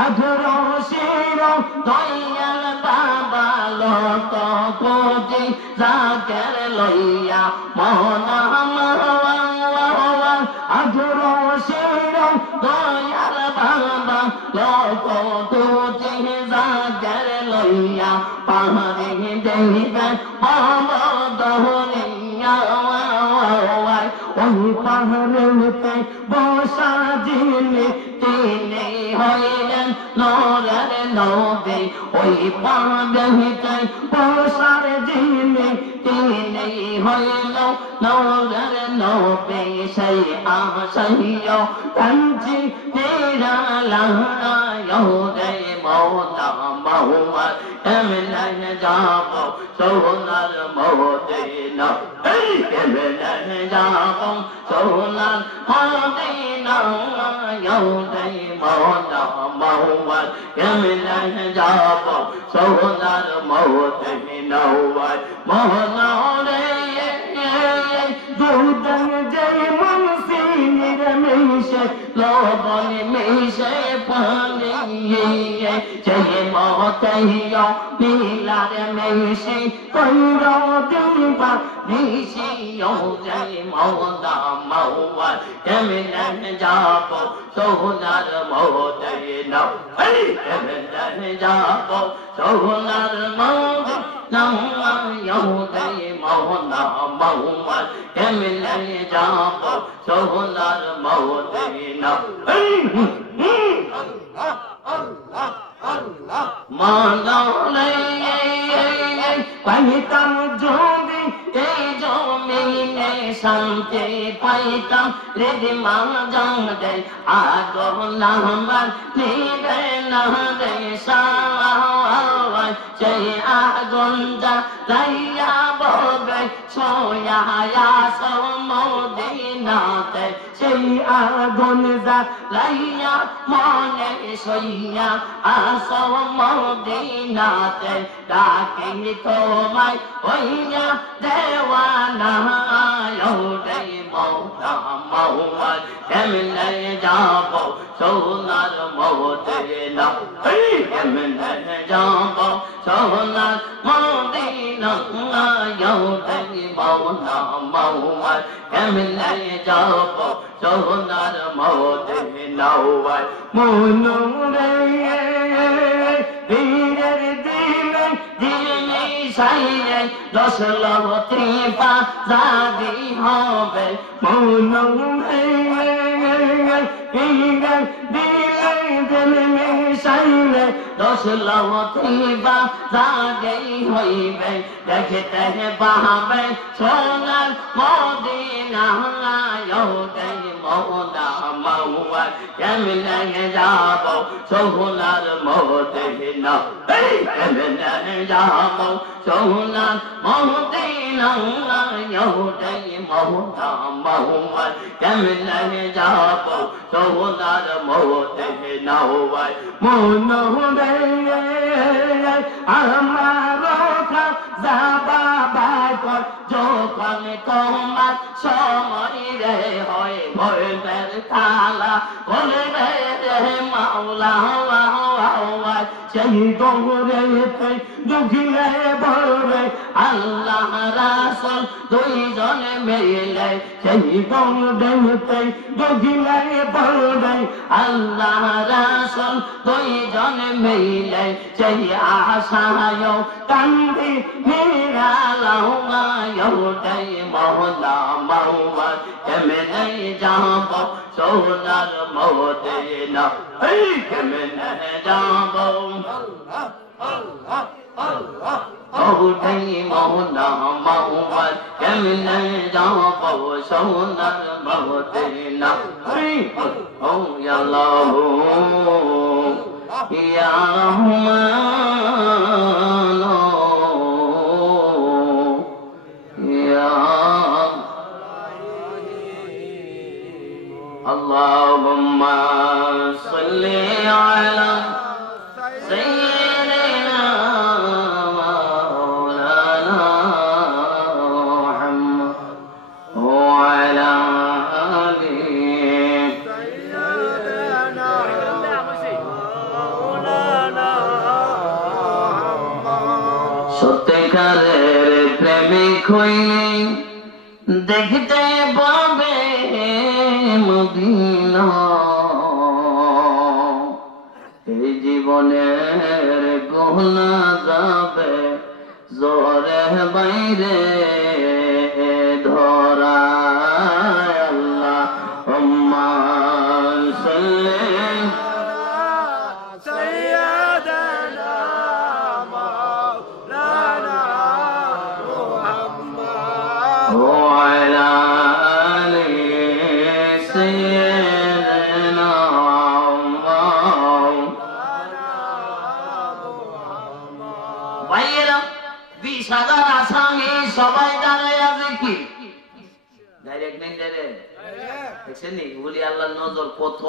আঠেরো শির দয়াল বাবা লত কোটি জাকের লইয়া মৌলা মৌয়ার আঠেরো শির দয়াল বাবা লত কোটি জাকের লইয়া পাহাড়ি দেবে অবদহরিয়া ওই পাহাড়েতে বসা যিনি তিনি হইলেন নূরের নবী ওই পাহাড়েতে বসার যিনি তিনি হইল নূরের নবী সেই আশাইও কাঞ্চি নিরালায় রে মৌলা মৌয়ার কেমনে যাব সোনার মদিনা কেমনে যাব সোনার মদিনা রে মৌলা মৌয়ার কেমনে যাব সোনার মদিনা মৌলা রে দুধন জয় মনসির মিশে লবণ মিশে পানি জয় মতইয়া নীলার মিশে কইর দিবা নিশিও জয় মৌলা মৌয়ার কেমনে যাব সোনার মদিনা কেমনে যাব সোনার মদিনা জয় মৌলা মৌয়ার কেমনে যাব সোনার মদিনা মানলে পাইতাম যদি এই জমিনে শান্তি পাইতাম রেদি মা জানতে আগো নাম্বার নিবে না রে সাওয়াই সেই আগুন জ্বালাইয়া ববে সোয়া মদিনাতে সেই আগুন জ্বালাইয়া মনে সইয়া আসো মদিনাতে ডাকি তোমায় হইয়া দেওয়ানা রে মৌলা মৌয়ার কেমনে যাব সোনার মদিনা কেমনে যাব সোনার মদিনা রে মৌলা মৌয়ার কেমনে যাব সোনার মদিনা মনু রে বীরের দিনে দিনে সাইরে 10 লক্ষ ত্রিপা জাদি হবে মনু রে বীরের দিনে দিনে সাইরে 10 লক্ষ ত্রিপা জাদি হইবে দেখতে পাবে সোনার মদিনা রে মৌলা মৌয়ার কেমনে যাব সোনার মদিনা কেমনে যাব সোনার মদিনা রে মৌলা মৌয়ার কেমনে যাব সোনার মদিনা মনো রে আমার যাবা বাকর যখন তোমার সময় রে হয় ভয়ের তালা বলবে রে মাওলা সেই দৌড়েতে দুঃখিলে বলবে আল্লাহ রাসূল দুইজনে মিলে সেই দৌড়েতে দুঃখিলে বলবে আল্লাহ রাসূল দুইজনে মিলে সেই আশায় কান্দি নিরালাও রে মৌলা মৌয়ার কেমনে যাব সোনার মদিনা কেমনে যাব ওঠে মৌলা মৌয়ার কেমনে যাব সোনার মদিনা ও আল্লাহ ইয়া রহমান اللهم صل على سيدنا সরকারের প্রেমিক হইলে দেখতে পাবে মদিনা। এই জীবনের গুনাহ যাবে জোরে বাইরে ধরা। আল্লাহুম্মা সাল্লি সাইয়্যিদানা মাওলানা মুহাম্মদ ওয়া আলা আলি সাইয়্যিদিনা ভাইয়েরা 20,000 আসামি সবাই দাঁড়ায় আছে কি ডাইরেক্ট নেই ডাইরেক্ট দেখছেন নি বলি আল্লাহর নজর কত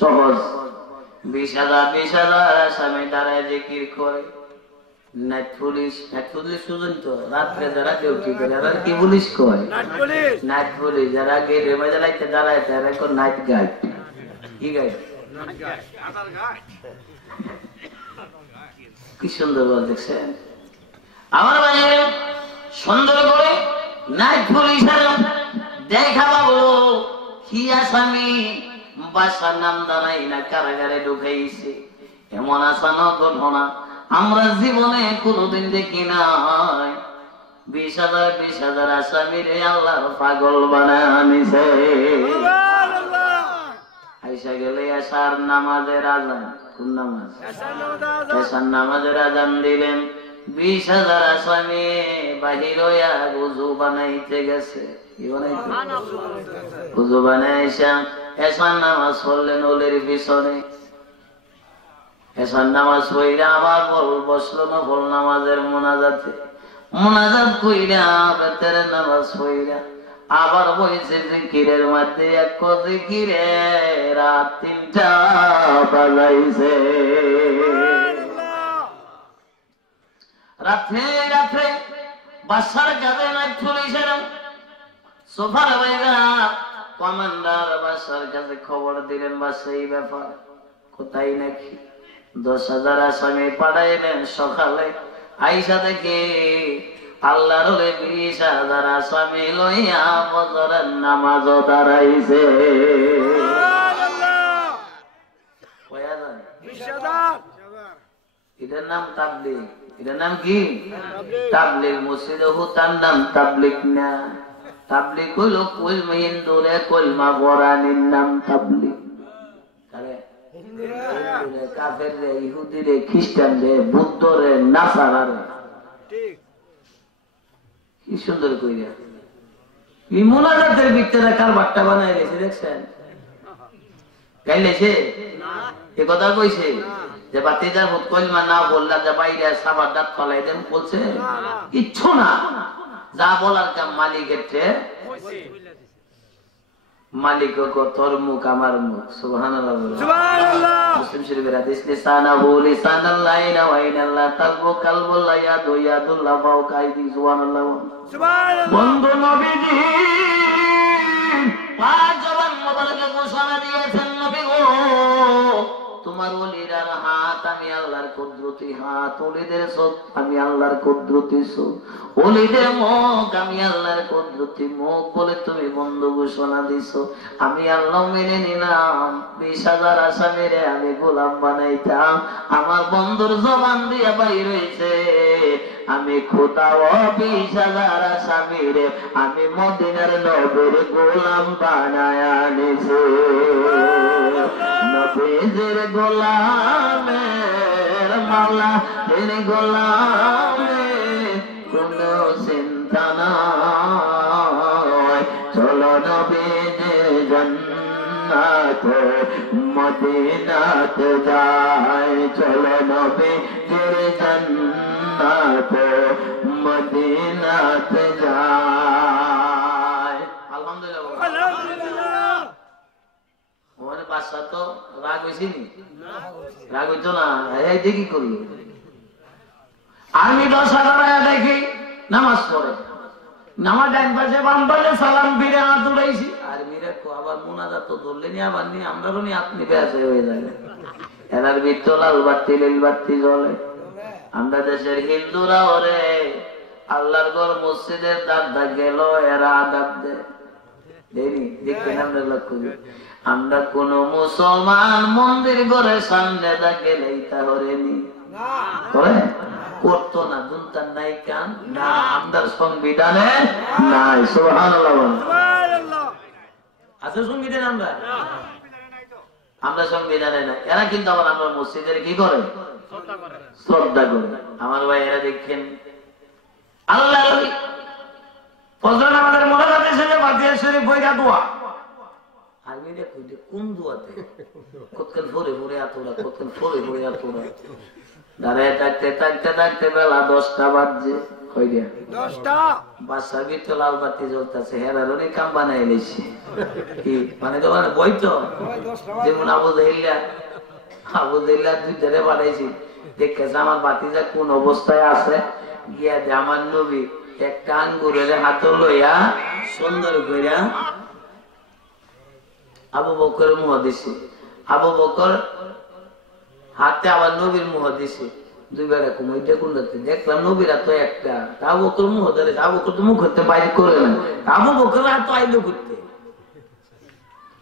সহজ। 20,000 আসামি দাঁড়ায় জিকির করে। নাইট পুলিশ সুজন তো রাত্রে যারা ডিউটি করে আর কি পুলিশ কয় নাইট পুলিশ যারা গেটের মধ্যে লাইতে দাঁড়ায় তারা কোন নাইট গার্ড। কি গার্ড? কি সুন্দর বল দেখছেন আমার ভাইয়েরা। সুন্দর করে নাইট পুলিশের দেখা পাবো কি আসামি বাসার নাম দাঁড়াই না কারাগারে ঢুকাইছে। এমন আসানো ঘটনা আমরা জীবনে কোনোদিন দেখি নাই। 20,000 আসামিরে আল্লাহর পাগল বানায় আনিছে। আইসা গেলে আসার নামাজের আজান, কোন নামাজ? আসার নামাজের আজান দিলেন। 20,000 আসামি বাহির হইয়া উযু বানাইতে গেছে। কি বানাইতে? উযু বানাইছা আসার নামাজ পড়লেন ওলের পিছনে। এসার নামাজ পড়িয়া আবার বসলো নফল নামাজের মোনাজাত কইরা বেতের নামাজ পড়িয়া আবার বইছে জিকিরের মধ্যে এক জিকিরে রাত 3টা বাজাইছে। রাত্রে বাসার কাছে নাই পুলিশের সোফার বাইরা কমান্ডার বাসার কাছে খবর দিলেন বাসা এই ব্যাপার কোথায় নাকি 10,000 আসামি পাঠাইলেন। সকালে আইসা দেখে আল্লাহর 20,000 আসামি লইয়া ফজরের নামাজও দাঁড়াইছে। এটার নাম তাবলীগ। এটার নাম কি? তাবলীগ। মসজিদ তার নাম তাবলীগ না। তাবলীগ হইল হিন্দুরে কলমা পড়ানির নাম তাবলীগ। কাফেররে, ইহুদিরে, খ্রিস্টানরে, বুদ্ধরে, নাসারারে কি সুন্দর কইরা এই মোনাজাতের ভিতরে কারবারটা বানায় গেছে দেখছেন। গাইলেছে এ কথা কইছে যে বাতিজার ভূত কলমা না বললা যে বাইরে সাবার দাঁত ফলাই দেন বলছে কিচ্ছু না। যা বলার কাম মালিকের চেয়ে মালিক তোর মুখ আমার মুখ। সুবহানাল্লাহ সুবহানাল্লাহ। মুসলিম শরীফের হাদিস লিসানাহু লিসানাল্লাহ ওয়া ইনাল্লাহ তাকবু কালবুল্লাহ ইয়াদু ইয়াদুল্লাহ ফাওকা আইদি। সুবহানাল্লাহ সুবহানাল্লাহ। বন্ধু নবীজি পাঁচ জবান মোবারকে ঘোষণা দিয়েছেন নবী গো তোমার ওলিদের হাত আমি আল্লাহর কুদরতি হাত, ওলিদের চোখ আমি আল্লাহর কুদরতি চোখ, ওলিদের মুখ আমি আল্লাহর কুদরতি মুখ বলে তুমি বন্ধু ঘোষণা দিছো। আমি আল্লাহ মেনে নিলাম। 20,000 আসামিরে আমি গোলাম বানাইতাম, আমার বন্ধুর জবান দিয়ে বাইর হইছে আমি খোদা ও 20,000 আসামিরে আমি মদিনার নবীর গোলাম বানায় আনিছি। নবীজির গোলামের মাওলা তিনি গোলামে কোনো চিন্তা নাই। চলো নবীজির জান্নাতে মদিনাতে যাই, চলো নবীজির জান্নাতে মদিনাতে যাই। আলহামদুলিল্লাহ আলহামদুলিল্লাহ। ওখানে বাদশা তো রাগ হয়েছি নি? রাগ হইতো না। এই দেখি করলো আমি 10,000 টাকা দেখি নামাজ পড়ে, নামাজ ডান পাশে বাম পাশে সালাম ফিরে হাত উড়াইছি। আর মিরে আবার মোনাজাত তো ধরলেন আবার নি আমরাও নি আপনি বেঁচে হয়ে যাবে। এনার ভিতর লাল বাতি নীল বাতি জ্বলে। আমরা দেশের হিন্দুরা ওরে আল্লাহর ঘর মসজিদের দাদা গেল এরা আদাব দেয় দেখবেন আমরা লক্ষ্য করি। আমরা কোন মুসলমান মন্দির ঘরে সামনে দা গেলেই তাহলে নি করে করতো না, দুনতার নাই কান না, আমাদের সংবিধানে নাই। সুবহানাল্লাহ আছে সংবিধান, আমরা সংবিধানে নাই। এরা কিন্তু আবার আমরা মসজিদের কি করে শ্রদ্ধা করে। আমার ভাই এরা দেখেন আল্লাহ ফজর আমাদের মোনাজাতের সাথে ফাতিহা শরীফ বইরা দোয়া আমি দেখো কোন দোয়াতে কতক্ষণ পরে পরে আতোরা কতক্ষণ পরে পরে আতোরা দাঁড়ায় থাকতে থাকতে থাকতে বেলা 10টা বাজছে। কয়টা 10টা বাসার ভিতরে লাল বাতি জ্বলতেছে, হেরার অনেক কাম বানাই নিয়েছে কি মানে তোমার বই তো যেমন আবু জাহিল্লা দুইটারে বানাইছি দেখেছে আমার বাতিজা কোন অবস্থায় আছে, গিয়া দে আমার নবী একটা আঙ্গুরের হাত লইয়া সুন্দর কইরা আবু বকর মুহ দিছে, আবু বকর হাতে আবার নবীর মুহ দিছে। দুইবার কুমাইটা কোনটাতে দেখলাম নবীরা তো একটা, আবু বকর মুহ ধরে, আবু বকর তো মুখ হতে বাইরে করে না, আবু বকর হাত আইলো করতে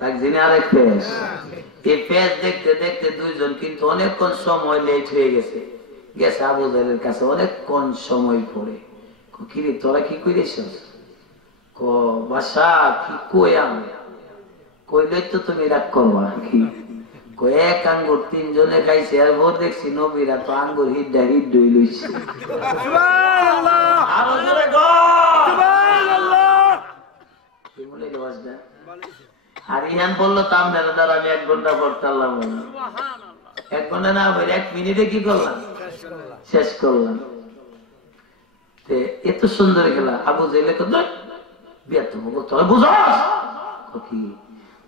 একদিনে আরেক পেশ। এই পেশ দেখতে দেখতে দুইজন কিন্তু অনেকক্ষণ সময় লেট হয়ে গেছে গেছে আবু জাহেলের কাছে অনেকক্ষণ সময় পরে। কিরে তোরা কি করেছিস? ক বাসা কি কই আমি কইলে তো তুমি রাগ করবা কি? এক আঙ্গুর 3 জনে খাইছে আর ভোর দেখছি নবীরা তো আঙ্গুর হিড্ডা হিড্ডই লইছে। আর ইহান বললো তামনের দ্বারা আমি 1 ঘন্টা পড়তাম, 1 ঘন্টা না বলে 1 মিনিটে কি করলাম শেষ করলাম। এত সুন্দর খেলা আবু জেলে তোরা বুঝাস কি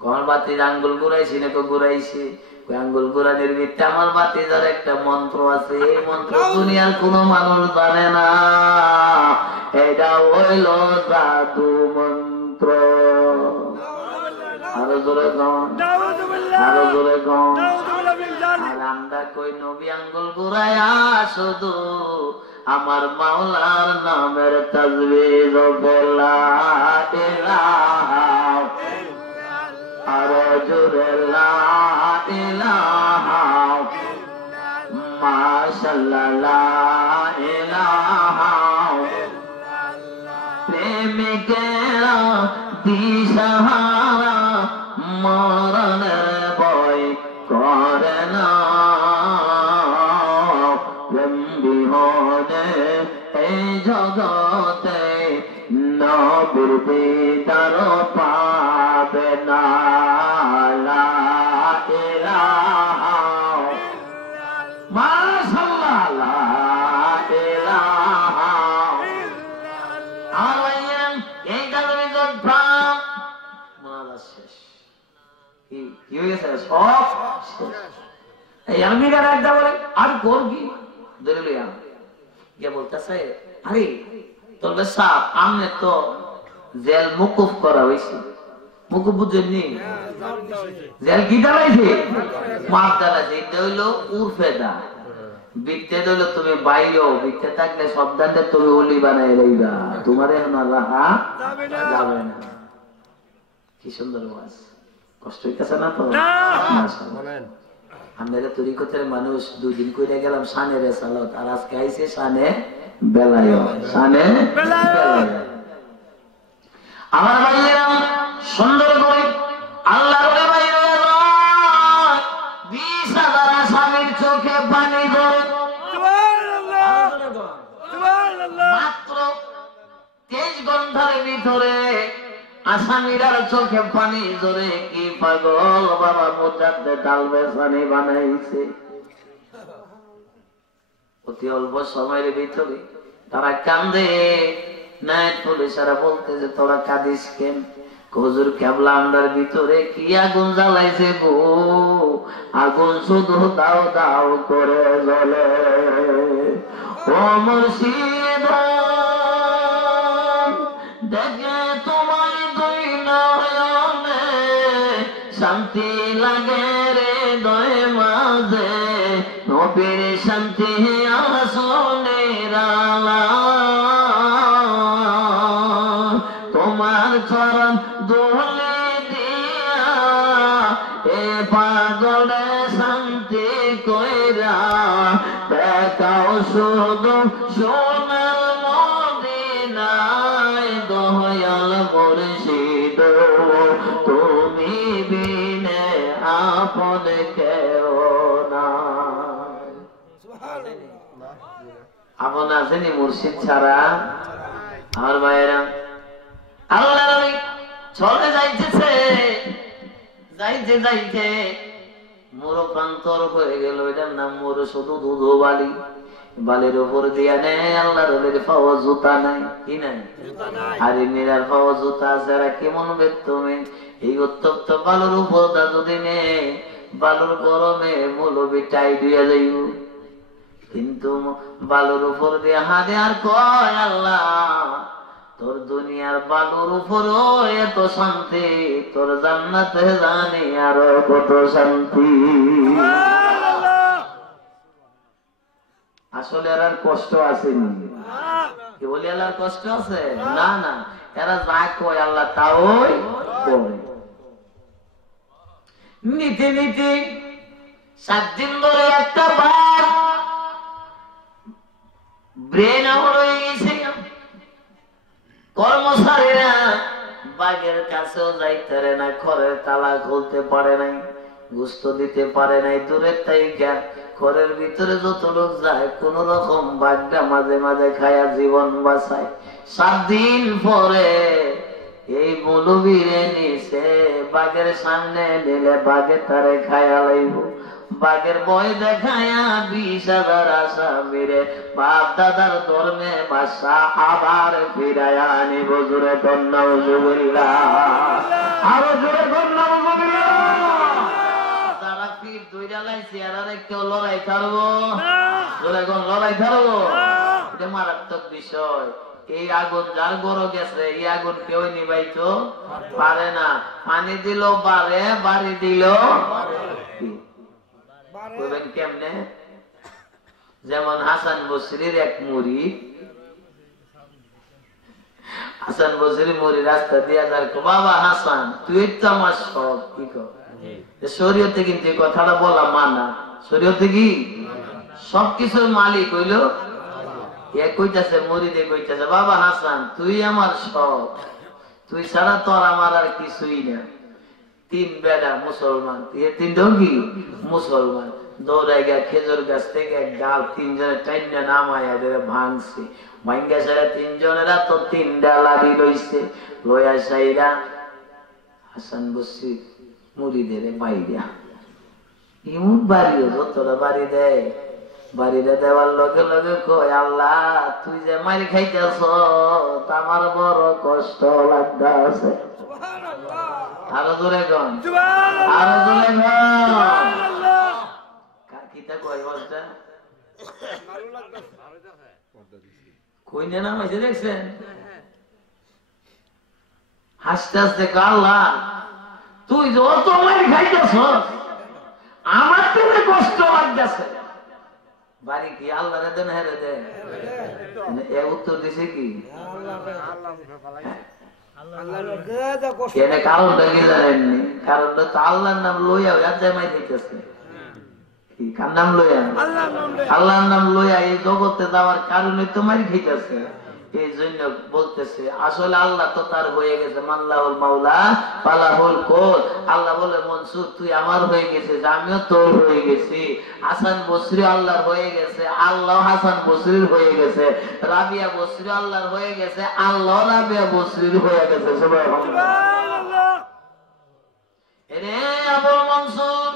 আমার বাতির আঙ্গুল ঘুরাইছি না ঘুরাইছি, ওই আঙ্গুল ঘুরানোর ভিত্তি আমার বাতিজার একটা মন্ত্র আছে, এই মন্ত্র দুনিয়ার কোন মানুষ জানে না, এটা হইল জাদু মন্ত্র। আরো জোরে গান, আরো জোরে গান। আর আমরা কই নবী আঙ্গুল ঘুরাইয়া শুধু আমার মাওলার নামের তাজবীহ বলা ইলাহা আর জোরে লা ইলাহা মাশাআল্লাহ লা ইলাহা প্রেমিকেরা দিশাহারা মরণে ভয় করে না, প্রেম বিহনে এই জগতে নবীর দিদার পাবে না। লা ইলাহা মাশাআল্লাহ লা ইলাহা আলাইয়াম এই গানের প্রাণ মারা শেষ কি হয়ে গেছে সব শেষ। এই আমি গানা একটা বলে আর গোল কি ধরে লইয়া কে বলতেছে আরে তোর সাহেব আমনে তো জেল মুকুফ করা হয়েছে, মুকুফ বুঝেননি জেল কি দাঁড়াইছে মাপ দাঁড়াইছে, এটা হইলো উর্ফেদা বিত্তে হইলো তুমি বাইরেও বিত্তে থাকলে সব দাঁড়ে তুমি অলি বানাই রইবা, তোমার এখন রাহা যাবে না। কি সুন্দর ওয়াজ, কষ্ট হইতেছে না তো? আমরা তরিকতের মানুষ 2 দিন কইরা গেলাম শানে রেসালত, আর আজকে আইছে শানে বেলায়, শানে বেলায়। আমার ভাইয়েরা সুন্দর করে আল্লাহর বাইরে 20,000 আসামির চোখে পানি ধরে মাত্র 23 ঘন্টার ভিতরে আসামিরা চোখে পানি ধরে কি পাগল বাবা মোজাদ্দে তালবেসানি বানাইছে। অতি অল্প সময়ের ভিতরে তারা কান্দে, নাইট পুলিশরা বলতেছে তোরা কাঁদিস কেন? হুজুর কেবলা আমরার ভিতরে কি আগুন জ্বালাইছে গো, আগুন শুধু দাও দাও করে জ্বলে। ও মুর্শিদ দেখে তোমার 2 নয়নে শান্তি লাগে রে দয় মাঝে, নবীর শান্তি আসলো তোমার চরণ ধুলি দিয়া এ পাগলে শান্তি কইরা দেখাও শুধু সোনার মদিনায় দয়াল মুর্শিদ তুমি বিনে আপন কেউ নাই। আপন আসেনি মুর্শিদ ছাড়া? আমার ভাইয়েরা, আল্লাহ নবী চলে যাইতেছে, যাইতে যাইতে মোর প্রান্তর হয়ে গেল। এটার নাম মোর শুধু দুধ বালি, বালির উপর দিয়া নেই আল্লাহ রবির পাওয়া জুতা নাই, কি নাই? আর এমনির পাওয়া জুতা আছে। এরা কেমন বেতমে এই উত্তপ্ত বালুর উপর যদি নে বালুর গরমে মৌলবি টাই দিয়ে যাইব, কিন্তু বালুর উপর দিয়ে হাতে আর কয় আল্লাহ তোর দুনিয়ার বালুর উপরও এত শান্তি, তোর জান্নাতে জানি আরো কত শান্তি। আসলে এর কষ্ট আসেনি, কি বলি আল্লাহর কষ্ট আছে? না না, এরা যা কয় আল্লাহ তাই করে। নীতি নীতি 7 দিন ধরে একটা বার ব্রেন আমার হয়ে গেছে। কর্মচারীরা বাঘের কাছেও যাইতে পারে না, ঘরের তালা খুলতে পারে নাই, গুস্ত দিতে পারে নাই। দূরের তাইকা ঘরের ভিতরে যত লোক যায় কোন রকম বাঘটা মাঝে মাঝে খায়া জীবন বাঁচায়। 7 দিন পরে এই মৌলবীরে নিছে বাঘের সামনে নিলে বাঘে তারে খায়া লাইব। বাঘের ভয় দেখায়া 20,000 আসামিরে বাপ দাদার ধর্মে বাসা আবার ফিরায়া আনিব। জোরে কন্যা উজুবিল্লাহ, আরো জোরে কন্যা উজুবিল্লাহ। যারা ফির দুইটা লাইছে আর কেউ লড়াই থাকবো? জোরে কোন লড়াই থাকবো? এটা মারাত্মক বিষয়। এই আগুন যার গরো গেছে এই আগুন কেউ নিবাইতো পারে না। পানি দিল বারে, বাড়ি দিল কেমনে? যেমন হাসান বসরির এক মুরিদ, হাসান বসরি মুড়ি রাস্তা দিয়া যার বাবা হাসান তুই তো আমার সব, কি কর শরীয়তে কিন্তু এই কথাটা বলা মানা। শরীয়তে কি সবকিছুর মালিক হইল কইতাছে, মুরিদে কইতাছে বাবা হাসান তুই আমার সব, তুই ছাড়া তোর আমার আর কিছুই না। 3 বেড়া মুসলমান, 3টাও কি মুসলমান, দৌড়াই গা খেজুর গাছ থেকে এক ডাল 3 জনের টাইনা নামাইয়া ধরে ভাঙছে। ভাঙ্গা সারা 3 জনেরা তো 3 ডালা লইছে, লইয়া সাইরা হাসান বসরি মুরিদের বাইরা এমন বাড়িও যতটা বাড়ি দেয়, বাড়িটা দেওয়ার লগে লগে কয় আল্লাহ তুই যে মারি খাইতেছ আমার বড় কষ্ট লাগতেছে। আরো জোরে গন, আরো জোরে গন। কিতা কয় বলটা কই না নামাইছে দেখছেন? হাসতে হাসতে আল্লাহ তুই যত মারি খাইতেছ আমার তুমি কষ্ট লাগতেছে। বাড়ি কি আল্লাহ রে দেন হেরে দেন? এ উত্তর দিছে কি? কারণটা কি জানেননি? কারণটা তো আল্লাহর নাম লইয়া জামাই দিতেছে। কার নাম লইয়া? আল্লাহর নাম লইয়া এই জগতে যাওয়ার কারণে তোমারই খাইতেছে। এই জন্য বলতেছে আসলে আল্লাহ তো তার হয়ে গেছে, মাল্লাহুল মাওলা ফালাহুল কুল। আল্লাহ বলে মনসুর তুই আমার হয়ে গেছিস, আমিও তোর হয়ে গেছি। হাসান বসরি আল্লাহর হয়ে গেছে, আল্লাহ হাসান বসরির হয়ে গেছে। রাবিয়া বসরি আল্লাহর হয়ে গেছে, আল্লাহ রাবিয়া বসরির হয়ে গেছে। সুবহানাল্লাহ। এরে আবুল মনসুর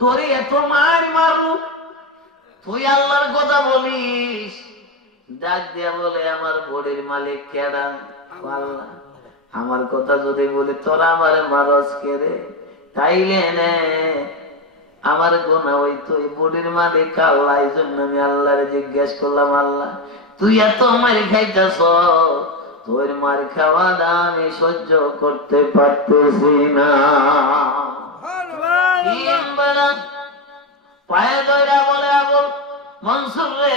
তোর এত মার মারু, তুই আল্লাহর কথা বলিস। ডাক দিয়া বলে আমার বডির মালিক কেডা? আল্লাহ। আমার কথা যদি বলি তোরা আমার মারস কে রে? তাইলে নে আমার গোনা ওই তুই বডির মালিক আল্লাহ। এই জন্য আমি আল্লাহরে জিজ্ঞেস করলাম আল্লাহ তুই এত মার খাইতেছ, তোর মার খাওয়া আমি সহ্য করতে পারতেছি না। পায়ে দইরা বলে আবুল মনসুর রে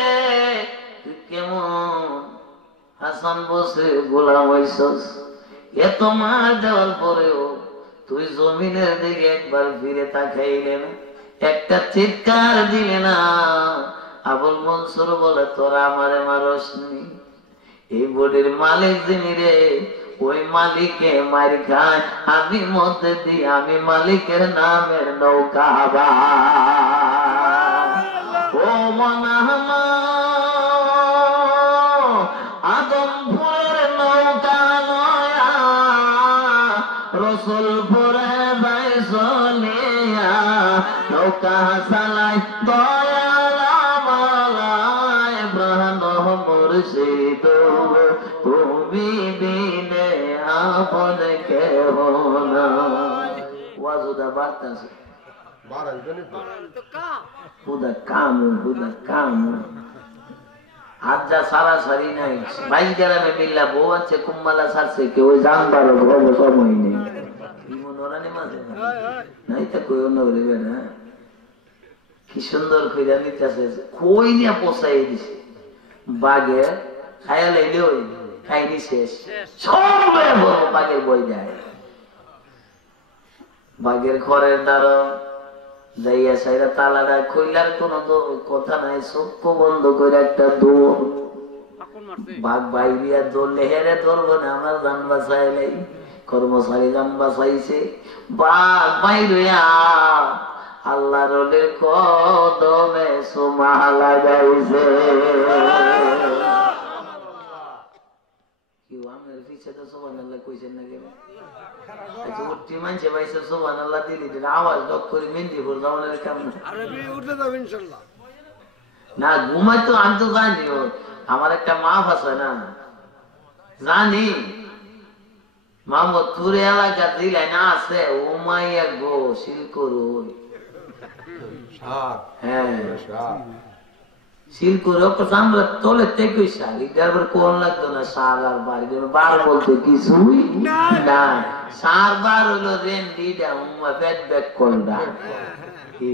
তুই কেমন? হাসান বসে গোলাম হইছস, এত মার দেওয়ার পরেও তুই জমিনের দিকে একবার ফিরে তাকাইলে না, একটা চিৎকার দিলে না। আবুল মনসুর বলে তোরা আমারে মারসনি, এই বডির মালিক যিনি রে, ওই মালিকে মার খায়, আমি মধ্যে দিই, আমি মালিকের নামের নৌকা ও মনাহমা আদমপুরের নৌকা নয়া রসুলপুরে যাই চলিয়া, নৌকা চালাই দয়ালামালায় প্রাণ মুর্শিদ, তুমি বিনে আপন কেহ নাই। ওয়াজুদা বার্তাছে হুদা কাম হাত যা সারাসারি নাই। 22 গ্রামে মিল্লা বউ আছে, কুম্মালা ছাড়ছে, কেউ জানবার সময় নেই। নাই তো কই অন্য বলবে না, কি সুন্দর কইরা নিতেছে, কই নিয়ে পোষাই দিছে। বাঘে খায়া লাইলে ওই খাইনি শেষ, সব বাঘের বই দেয়। বাঘের ঘরের দ্বারা যাইয়া সাইরা তালাটা খইলার কোন কথা নাই, চোখ বন্ধ করে একটা দৌড়। বাঘ বাইরিয়া দৌড়লে হেরে ধরবো না, আমার জান বাঁচাইলাই, কর্মচারী জান বাঁচাইছে। বাঘ বাইরিয়া আল্লাহ রোলের কদমে সুমা লাগাইছে। কি আমের পিছে তো সুবহানাল্লাহ কইছেন না কেন? আচ্ছা উঠতি মানছে ভাইছে সুবহানাল্লাহ দিলি আওয়াজ দক করে মেহেন্দিপুর যাওয়ার কেমন আরবি উঠে যাবে ইনশাআল্লাহ। না ঘুমাই তো আমি তো জানি, আমার একটা মাফ আছে না, জানি মোহাম্মদপুর এলাকা দিলাই না আছে উমাইয়া গো শিলকুর। হ্যাঁ শিলকুর আমরা তোলে থেকে সার এটার কোন লাগতো না, সার আর বার বলতে কিছুই না। সার বার হলো রেন্ডিটা উম্মা পেট ব্যাক করলা কি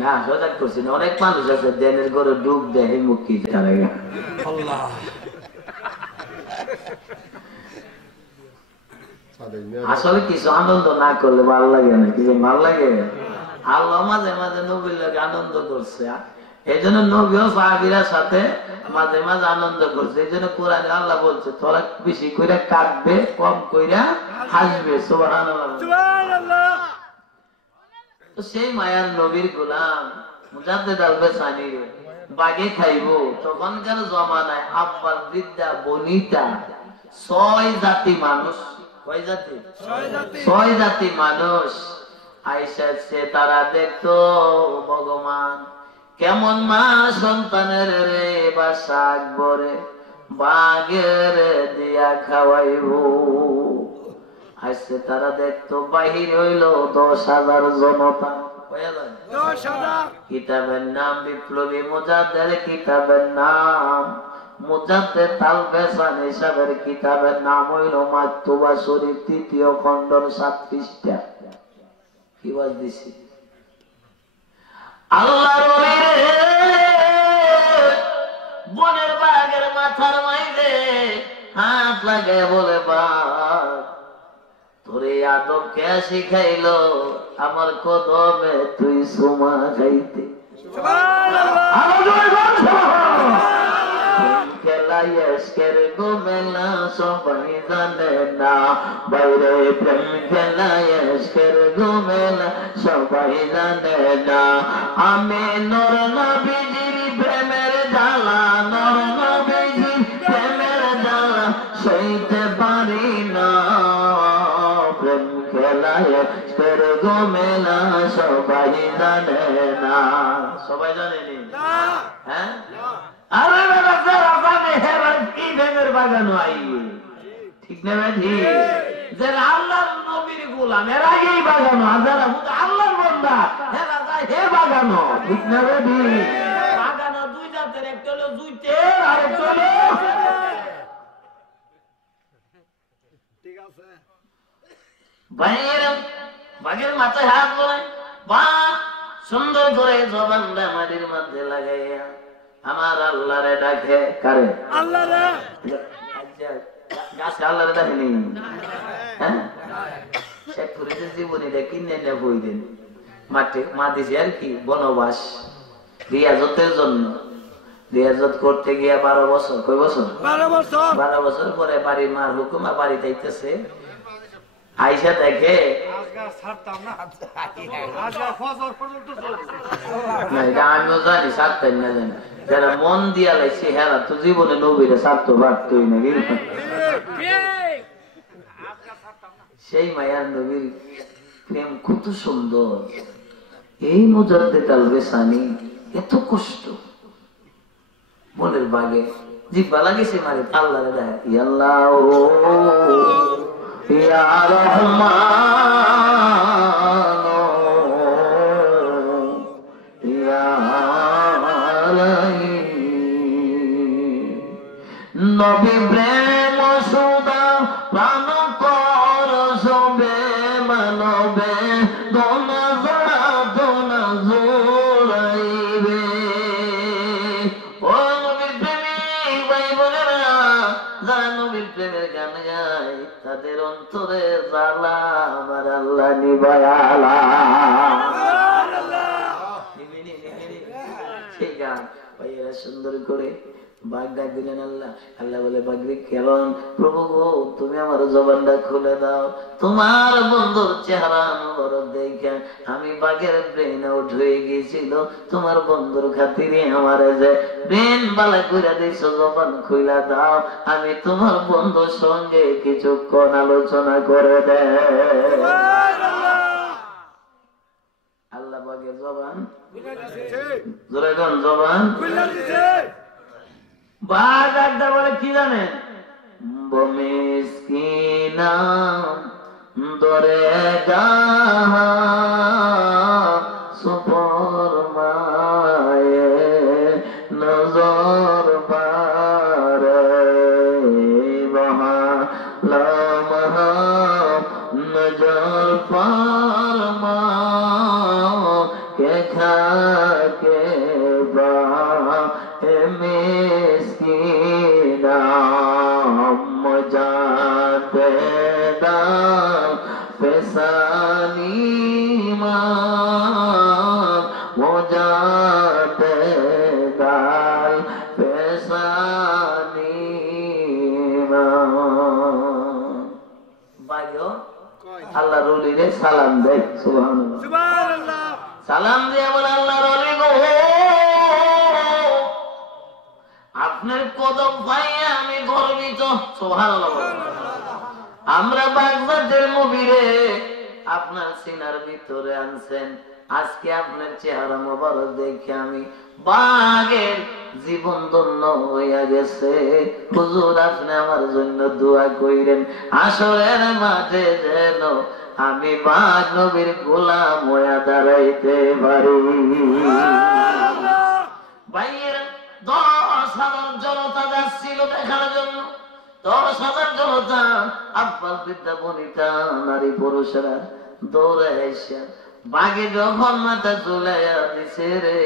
না সজাগ করছি না। অনেক মানুষ আছে দেনের ঘরে ডুব দেয় মুক্তি আসলে কিছু আনন্দ না করলে ভালো লাগে না, কিছু ভালো লাগে। আল্লাহ মাঝে মাঝে নবীর লাগে আনন্দ করছে, এই জন্য নবীও সাহাবীর সাথে মাঝে মাঝে আনন্দ করছে। এই জন্য কোরআনে আল্লাহ বলছে তোরা বেশি কইরা কাঁদবে, কম কইরা হাসবে। সুবহানাল্লাহ। তো সেই মায়ার নবীর গোলাম মুজাদ্দেদ আল-বেসানি বাগে খাইবো, তখনকার জমানায় আব্বার বৃদ্ধা বনিতা 6 জাতি মানুষ, কয় জাতি? 6 জাতি মানুষ আইসা সে তারা দেখতো ভগবান কেমন মা সন্তানের রে বাসা আকবরে বাগের দিয়া খাওয়াইবো। আসছে তারা দেখতো বাহির হইল 10,000 জনতা। কিতাবের নাম বিপ্লবী মুজাদ্দের, কিতাবের নাম মুজাদ্দেদ আল-বেসানি সাহেবের কিতাবের নাম হইল মাকতুবা শরীফ 3য় খণ্ডর 7 পৃষ্ঠা। কি ওয়াজ দিছি? আল্লাহর বনের বাঘের মাথার মাইলে হাত লাগায় বলে বাঘ তোরে আদব কে শিখাইলো আমার কদমে তুই সুমা খাইতে। খেলাইয়ের গোমেলা সবাই জানে না বাইরে প্রেম, খেলাইয়ের গোমেলা সবাই জানে না। আমি নর নবীজির প্রেমের জ্বালা, নর নবীজির প্রেমের জ্বালা সইতে পারি না। প্রেম খেলাইয়ের গোমেলা সবাই জানে না। সবাই জানেনি? হ্যাঁ আরে বাগানো আই ঠিক না ভাই? যারা আল্লাহর নবীর গোলাম এরা এই বাগানো, আর যারা আল্লাহর বান্দা এরা যায় হে বাগানো, ঠিক না ভাই? বাগানো 2 জাতের, একটা হলো জুইতের আর একটা হলো ঠিক আছে ভাইয়েরা। বাঘের মাথায় হাত বলায়, বাঘ সুন্দর করে জবানটা মাটির মধ্যে লাগাইয়া আমার আল্লাহরে ডাকে। কারে? আল্লাহ রে। গাছে আল্লাহরে ডাকেনি? হ্যাঁ, শেখ ফরিদের জীবনীটা কিনে নিয়ে বই দেন। মাঠে মা দিছে আর কি বনবাস রিয়াজতের জন্য। রিয়াজত করতে গিয়া 12 বছর, কয় বছর? 12 বছর পরে বাড়ির মার হুকুমা বাড়ি যাইতেছে। আইসা দেখে আমিও জানি সারতেন না, জানি যারা মন দিয়া লাইছে হেরা তো জীবনে নবীরে সারতে পারতই না। সেই মায়ার নবীর প্রেম কত সুন্দর। এই মুজাদ্দিদ আল বেসানি এত কষ্ট মনের বাগে জিব্বা লাগেছে মারে আল্লাহরে দেয়, ইয়া আল্লাহ ইয়া রহমান ইয়া রাহিম। নবী প্রেম সুদা প্রাণ কর সবে মানবে দোনা জোড়া দোনা জোড়াইবে। ও নবীর প্রেমিক ভাই বোনেরা, যারা নবীর প্রেমের গান গায় তাদের অন্তরে জ্বালা আমার আল্লাহ নিবায়ালা। সেই গান ভাইয়েরা সুন্দর করে বাঘ ডাক দিলেন আল্লাহ। আল্লাহ বলে বাঘরে কেমন? প্রভু গো তুমি আমার জবানটা খুলে দাও, তোমার বন্ধুর চেহারা বড় দেখে আমি বাঘের ব্রেন আউট হয়ে গিয়েছিল, তোমার বন্ধুর খাতিরে আমার যে ব্রেন বালা কইরা দিয়েছো, জবান খুলে দাও, আমি তোমার বন্ধুর সঙ্গে কিছুক্ষণ আলোচনা করে দে। আল্লাহ বাঘের জবান জোরে গান জবান বাঘ আড্ডা বলে কি জানেন? বমিসকিনা দরে গাহা সুপর মায়ে নজর পারে মহা লামহা নজর পার মা কে খাকে বা মিসকিনা মজাতে দাও পেশানি মা মজাতে দাও পেশানি মা। বাইও আল্লাহ রলিরে সালাম দেয়। সুবহানাল্লাহ। সালাম দিয়ে বলে আল্লাহ রলি গো আপনার কদম পাইয়া আমি গর্বিত। সুবহানাল্লাহ। আমরা বাগদাদের নবীরে আপনার সিনার ভিতরে আনছেন, আজকে আপনার চেহারা মোবারক দেখে আমি বাঘের জীবন ধন্য হইয়া গেছে। হুজুর আপনি আমার জন্য দোয়া কইরেন, আসরের মাঠে যেন আমি বাঘ নবীর গোলাম হইয়া দাঁড়াইতে পারি। ভাইয়ের 10,000 জনতা যাচ্ছিল দেখার জন্য, 10,000 জনতা আব্বাল বিদ্যা বনিতা নারী পুরুষেরা দৌড়ে এসে বাঘে যখন মাথা চুলাইয়া দিছে রে,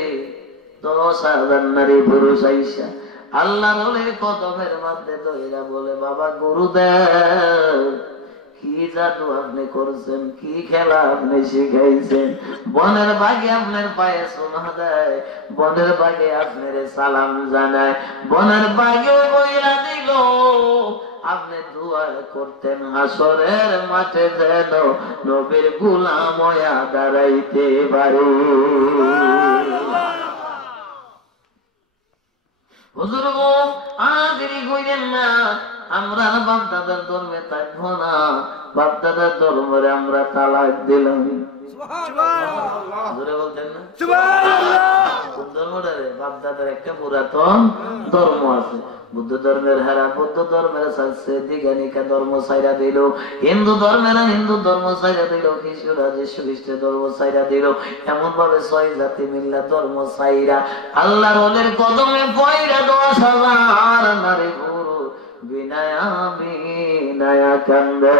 10,000 নারী পুরুষ আইসা আল্লাহ রলির কদমের মধ্যে দইরা বলে, বাবা গুরুদেব কি জাদু আপনি করছেন, কি খেলা আপনি শিখাইছেন, বনের বাঘে আপনার পায়ে সোনা দেয়, বনের বাঘে আপনার সালাম জানায়, বনের বাঘে বইরা দিল আপনি দোয়া করতেন হাসরের মাঠে যেন নবীর গোলাম হইয়া দাঁড়াইতে পারি। হুজুর গো আর দেরি কইরেন না, আমরা বাপ দাদার ধর্মে থাকবো না, বাপ দাদার ধর্মে আমরা তালাক দিলাম। বলতেন না ধর্মটা রে বাপ দাদার একটা পুরাতন ধর্ম আছে। বুদ্ধ ধর্মের হারা বৌদ্ধ ধর্মের দিগানিকা ধর্ম সাইরা দিল, হিন্দু ধর্মেরা হিন্দু ধর্ম সাইরা দিল, খ্রিস্টরা যীশু খ্রিস্টের ধর্ম সাইরা দিল, এমন ভাবে 6 জাতি মিল্লা ধর্ম সাইরা আল্লাহর ওলির কদমে পয়রা 10,000 নারী পুরুষ বিনায়া বিনায়া কান্দে।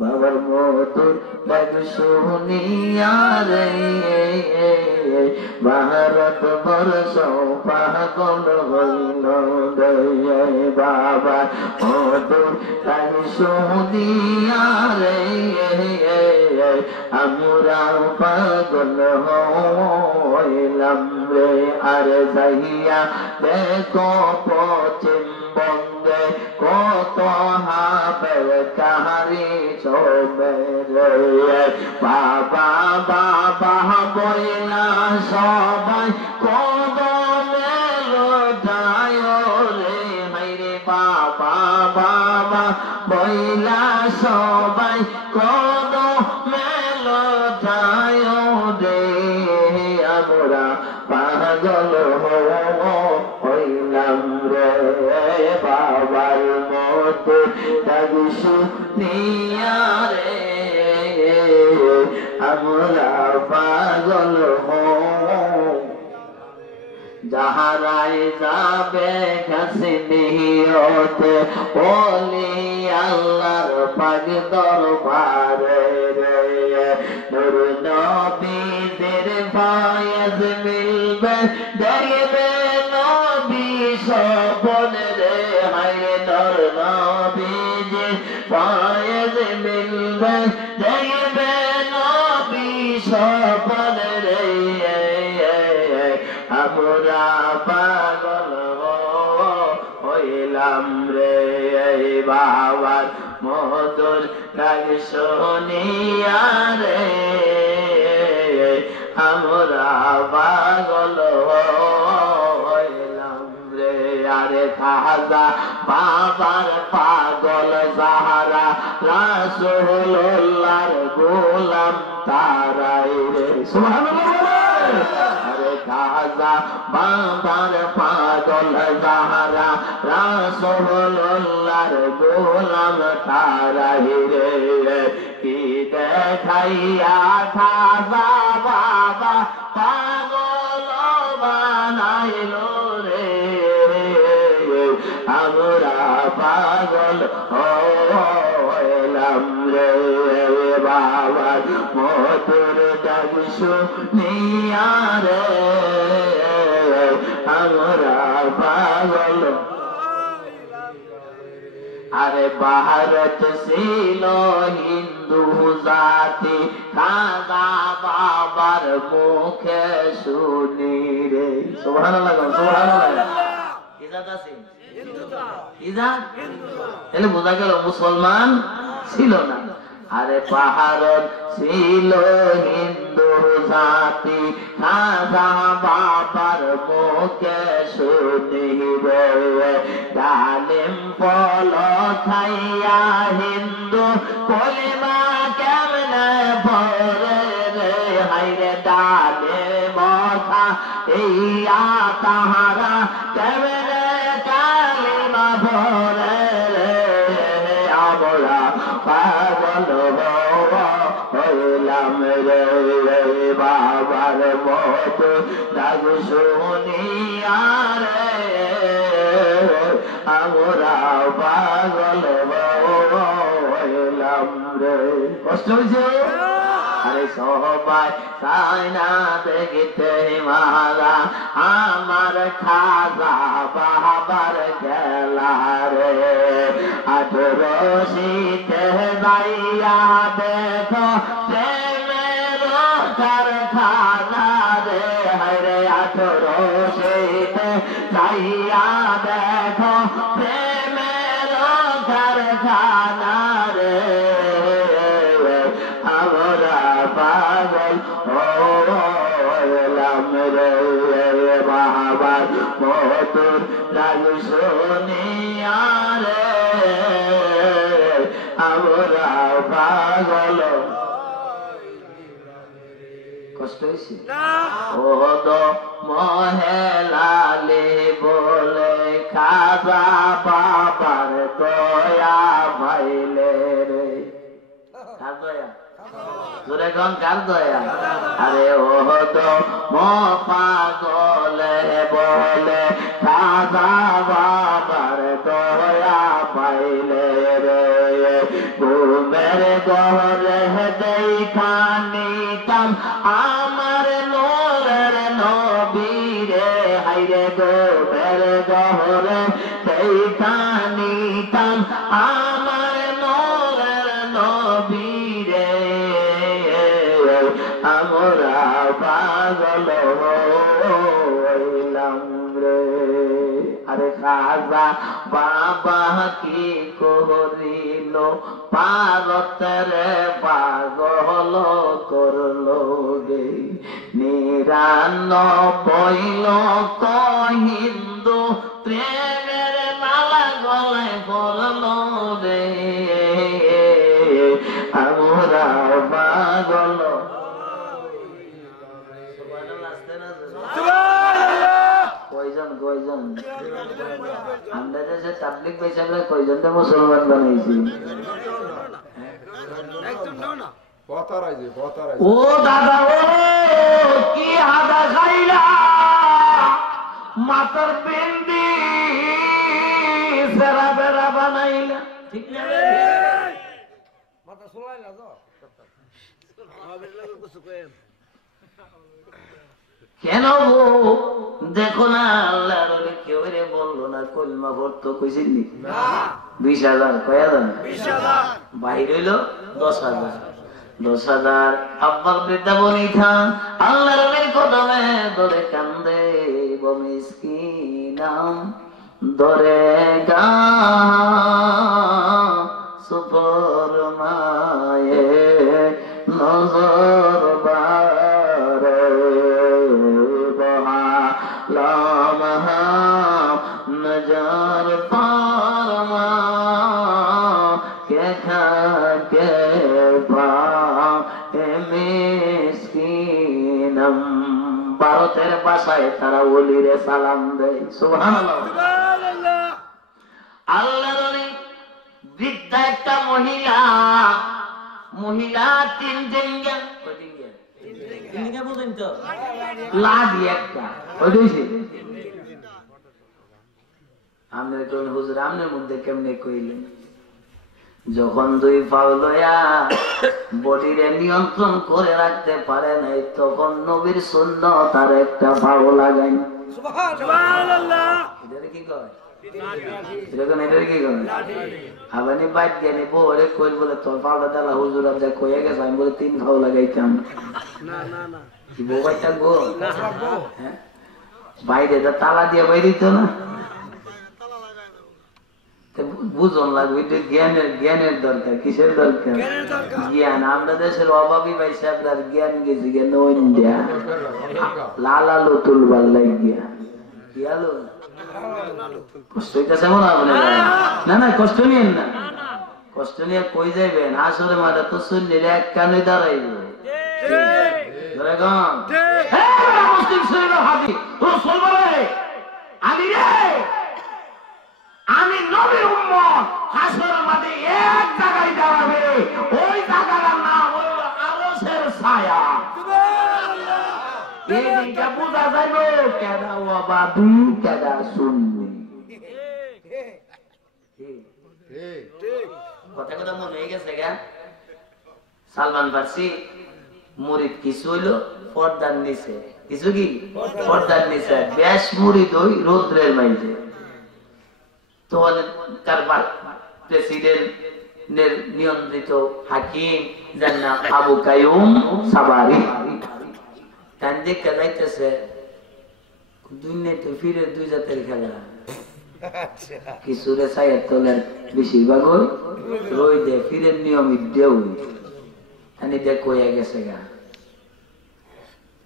বাবা মধুর ডাক শুনিয়া রে ভারত বর্ষ পাগল হইল রে বাবা মধুর ডাক শুনিয়া রে আমরা পাগল হইলাম রে। আর যাইয়া দেখো পশ্চিমবঙ্গে কত হাবের কাহারি ছবে রে বাবা বাবা বইলা সবাই কদমে লুটায় রে হাইরে বাবা বাবা বইলা সবাই কদমে লুটায় রে আমরা পাগল হইলাম রে বাবার মতো ডাক শুনিয়া রে আমরা পাগল যাহারাই যাবে কাছে নিয়তে বলি আল্লাহর পাক দরবারে রে নূর নবীদের ফয়েজ মিলবে দেখবে নবী সপন রে হায় নূর নবীদের ফয়েজ মিলবে দেখবে নবী সপন রে আমরা পাগল হইলাম রে বাবার মধুর ডাক শুনিয়া রে আমরা পাগল হইলাম রে। আরে খাজা বাবার পাগল যাহারা রাসূলুল্লাহর গোলাম তারাই রে সুবহানাল্লাহ। আরে খাজা বাবার পাগল যাহারা রাসূলুল্লাহর গোলাম তারাই রে কি দেখাইয়া খাজা বাবা পাগল বানাইল রে আমরা পাগল হইলাম রে বাবার মধুর ডাক শুনিয়া রে আমরা পাগল। আরে ভারত ছিল হিন্দু জাতি খাজা বাবার মুখে শুনি রে সুবহানাল্লাহ সুবহানাল্লাহ। ইজাত আছে ইজাত এলে বোঝা গেল মুসলমান ছিল না। আরে ভারত ছিল হিন্দু জাতি খাজা বাবার মুখে শুনি রে ডালিম ফল খাইয়া হিন্দু কলিমা কেমনে পড়ে রে হাইরে ডালিম খাইয়া তাহারা কেমনে কালিমা পড়ে রে আমরা পাগল হইলাম রে বাবার মতো ডাক শুনিয়া রে আমরা পাগল হইলাম রে। কষ্ট হয়েছে? আরে সবাই চাই না দেখিতে মালা আমার খাজা বাবার গেলা রে 18 শীতে যাইয়া দেখো প্রেমের কারখানা রে হায়রে 18 শীতে যাইয়া দেখো প্রেমের কারখানা রে আমরা পাগল হইলাম রে বাবার মধুর ডাক শুনিয়া রে আমরা পাগল। কষ্ট হয়েছে? ও দো মহেলালে বলে খাজা বাবার দয়া ভাইলে রে কার দয়া জোরে গান কার দয়া? আরে ও তো পাগলে বলে খাজা বাবার দয়া পাইলে রে ঘুমের ঘরে দেখা নিতাম আমার নূরের নবীরে, হাইরে ঘুমের ঘরে দেখা নিতাম আমার নূরের নবীরে, আমরা পাগল হইলাম রে। আরে খাজা বাবা কি করিল পারতেরে পাগল করলো গে, ৯৯ লক্ষ হিন্দু প্রেমের মালা গলায় পড়লো রে, আমরা পাগল। কয়জন কয়জন আমরা দেশে তাবলিগ হিসাবে কয়জনটা মুসলমান বানাইছি? ও দাদা ও কি হাদা খাইলা মাথার পিন্ডি সেরা বেড়া বানাইলা, ঠিক না? কেন দেখো না আল্লাহ কেউ রে বললো না কলমা ভর্ত কইছেন নি? ২০,০০০ কয়াদান বাইর হইল ১০,০০০ ১০,০০০ আব্বাল বৃন্দাবনী থান আল্লাহ রবের কদমে ধরে কান্দে বমিসকিনাম ধরে গা সুপর মায়ে নজর বারে লামহা নজর পারমা কে খাকে পা মিসকিনম। ভারতের ভাষায় তারা ওলিরে সালাম দেয়। সুবহানাল্লাহ। আল্লাহর বৃদ্ধা একটা মহিলা ৩ দিন লাদি একটা হুজুর আমনের মধ্যে কেমনে কইলেন, যখন ২ পাও লয়া বডিরে নিয়ন্ত্রণ করে রাখতে পারে নাই তখন নবীর সুন্নাত আর একটা পাও লাগাই। এটারে কি কয়? এটারে কি কয়? আবানি বাইট গেলে বলে কইল বলে তোর পাওটা দেলা হুজুর যা কয়ে গেছে, আমি বলে ৩ পাও লাগাইতাম কি বউ বাইটা গো? হ্যাঁ বাইরে যা তালা দিয়ে বাইরিত না, বুঝন লাগবে জ্ঞানের দরকার। কিসের দরকার? জ্ঞান। আমরা দেশের অভাবী ভাই সাহেবরা জ্ঞান গেছি জ্ঞান ইন্ডিয়া লাল আলো তুলবার লাগিয়া কি আলো কষ্ট হইতেছে মনে হবে না। না কষ্ট নিয়েন না, কষ্ট নিয়ে কই যাইবেন? আসলে মাঠে তো শুনলে এক কানে দাঁড়াইব। আমি নবীর উম্মত হাসরের মাঠে এক জায়গায় দাঁড়াবে, ওই জায়গার নাম হলো আরশের ছায়া। এই দিনটা বোঝা যাবে কেডা ওয়াবাদু কেডা সুন্নি। কথা কথা মনে হয়ে গেছে গা? সালমান ফার্সি মুরিদ কিছু হইলো পর্দার নিচে, কিছু কি পর্দার নিচে বেশ মুরিদ হই রৌদ্রের মাইজে। তখন তার প্রেসিডেন্টের নিয়ন্ত্রিত হাকিম যার নাম আবু কাইয়ুম সাবারি তার দেখতে যাইতেছে দুনিয়াতে ফিরে ২ জাতের খেলা, কিছুরে ছায়ের তলের বেশিরভাগ হই রই দে ফিরের নিয়মিত দেউ তানি দেখ কইয়া গেছে গা।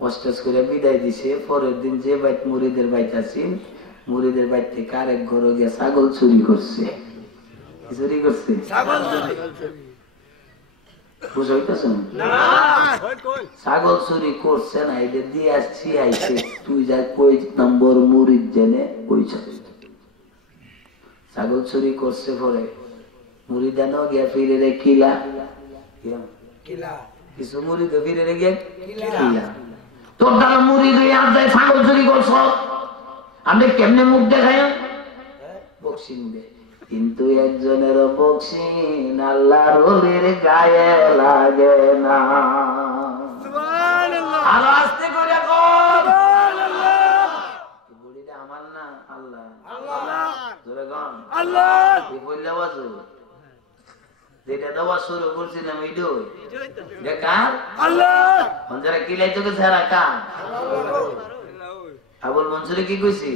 অস্টেজ করে বিদায় দিছে। পরের দিন যে বাইট মুরিদের বাইট আছেন মুরিদের বাইট থেকে আরেক ঘরে গিয়ে ছাগল চুরি করছে। চুরি করছে ছাগল চুরি করছে না, এটা দিয়ে আসছি আইছে তুই যা কই নম্বর মুরিদ জেনে কইছ ছাগল চুরি করছে। পরে মুরিদানো গিয়া ফিরে রে কিলা কিছু মুরিদ ফিরে রে গিয়া কিলা তোর দ্বারা মুরিদ আর যায় ছাগল চুরি করছ, আমি কেমনে মুখ দেখায় বক্সিং দে কিন্তু একজনের বকশিন আল্লাহর ওলির গায়ে লাগে না। আরো আস্তে করে কর, বুড়িটা আমার না আল্লাহ জোরে গান আল্লাহ বললে বাজু যেটা দেওয়া শুরু করছি না ভিডিও কার আল্লাহ যারা কিলাই তোকে ছাড়া কার আবুল মনসুরে কি কইছি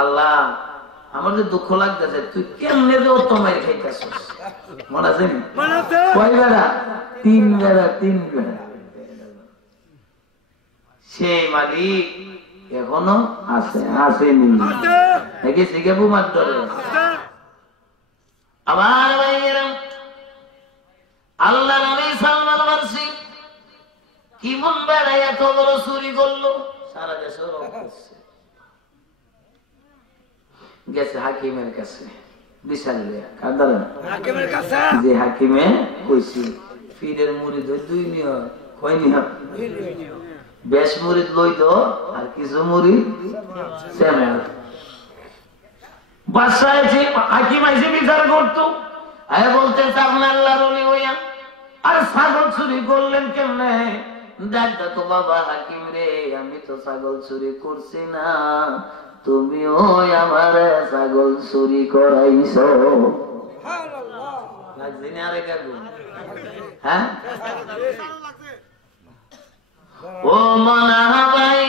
আল্লাহ আমার যে দুঃখ লাগতেছে তুই কেমনে যে অত মাইর খাইতেছিস মনে আছে কয় বেড়া তিন বেড়া সেই মালিক এখনো আছে আসেনি নাকি শিখেবু মাত্র আবার ভাইয়েরা আল্লাহ নবী সালমান ফারসি কি মন বেড়াই এত বড় চুরি করলো সারা দেশে রব করছে গেছে হাকিমের কাছে বিশাল হাকিমের কাছে যে হাকিমে কইছি ফিরের মুরিদ দুই নিয় কয় নিয় বেশ মুরিদ লইত আর কিছু মুরিদ সেনা বাদশাহ হাকিম আইসে বিচার করতো আয় বলতে আপনি আল্লাহর ওলি হইয়া আর ছাগল চুরি করলেন কেমনে? দেখ তো বাবা হাকিম রে আমি তো ছাগল চুরি করছি না, তুমিও আমার ছাগল চুরি করাইছো। হ্যাঁ ও মনা ভাই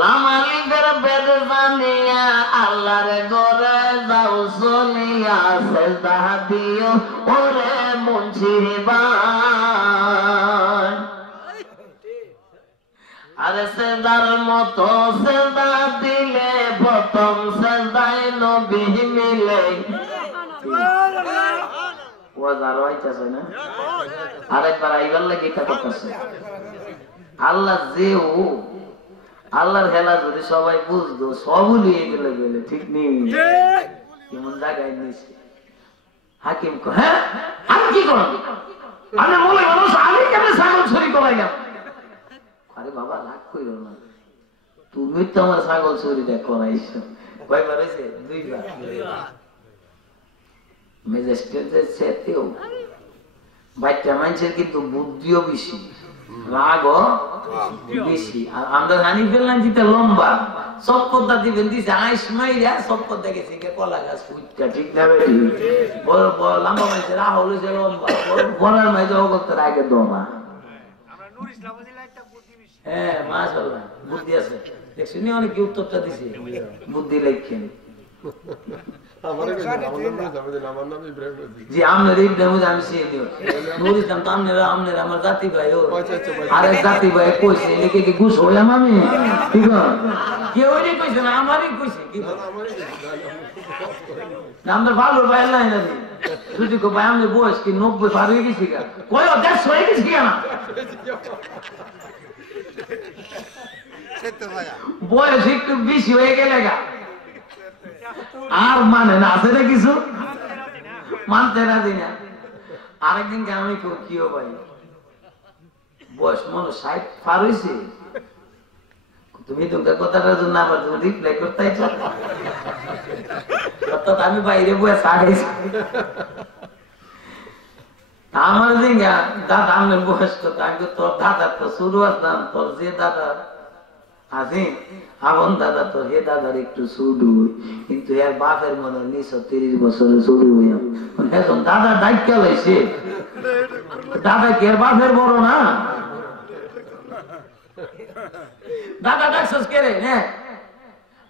লামালিকের বেদ বানিয়া আল্লাহর ঘরে যাও চলিয়া সেজদা দিও ওরে মুন্সির ভাই। আরে সেজদার মতো সেজদা দিলে প্রথম সেজদায় নবী মিলে। ওয়াজার হইতাছে না আরেকবার আইবার লাগি কথা করতেছে আল্লাহ যেও আল্লাহর খেলা যদি সবাই বুঝতো সব উলিয়ে গেলে গেলে ঠিক নেই এমন জায়গায় নিয়েছে হাকিম হ্যাঁ আমি কি করব আমি বলে মানুষ আমি কেমন ছাগল চুরি করাইলাম? আরে বাবা রাগ কইরো না, তুমি তো আমার ছাগল চুরিটা করাইছো। কয়বার হয়েছে? দুইবার। ম্যাজিস্ট্রেটের চেতেও বাচ্চা মানুষের কিন্তু বুদ্ধিও বেশি, রাগও বেশি। আর আমরা জানি ফেললাম যেটা লম্বা সব কথা দিবেন দিছে আইস মাইরা সব কথা গেছে কলা গাছ ফুটটা ঠিক না বেটি বড় বড় লম্বা মানুষের রাহ হলো যে লম্বা বড়ার মাঝে অগত্তের আগে দমা। হ্যাঁ মাশাআল্লাহ বুদ্ধি আছে দেখছি নি অনেক উত্তরটা দিছে বুদ্ধি লেখেন জি আপনার ইব্রাহিম আমি চিনি দিও নুর ইসলাম তো আপনারা আমার জাতি ভাই আর এক জাতি ভাই কইছে এদিকে কি ঘুষ হইলাম আমি ঠিক কেউ কইছে না আমারই কইছে কি আমরা ভালো ভাই নাই না যদি কো ভাই আমি বয়স কি 90 পার হয়ে গেছি গা কই 150 হয়ে গেছি না বয়স একটু বেশি হয়ে গেলে গা আর মানে না আছে না কিছু মানতে রাজি না। আরেকদিন আমি কি ভাই বয়স মনে 60 পার হয়েছে তুমি তোমার কথাটা জন্য আবার তুমি রিপ্লাই করতে অর্থাৎ আমি বাইরে বয়ে সাড়াইছি আমার দিঙ্গা দাদা আমার বয়স কত আমি তোর দাদা তো শুরু আসলাম তোর যে দাদা আছে আপন দাদা তো হে দাদার একটু শুরু কিন্তু এর বাপের মনে 30 বছরে শুরু হইয়া এখন দাদা দায়িত্ব লাইছে দাদা কে বাপের বড় না দাদা ডাকছস কে রে হ্যাঁ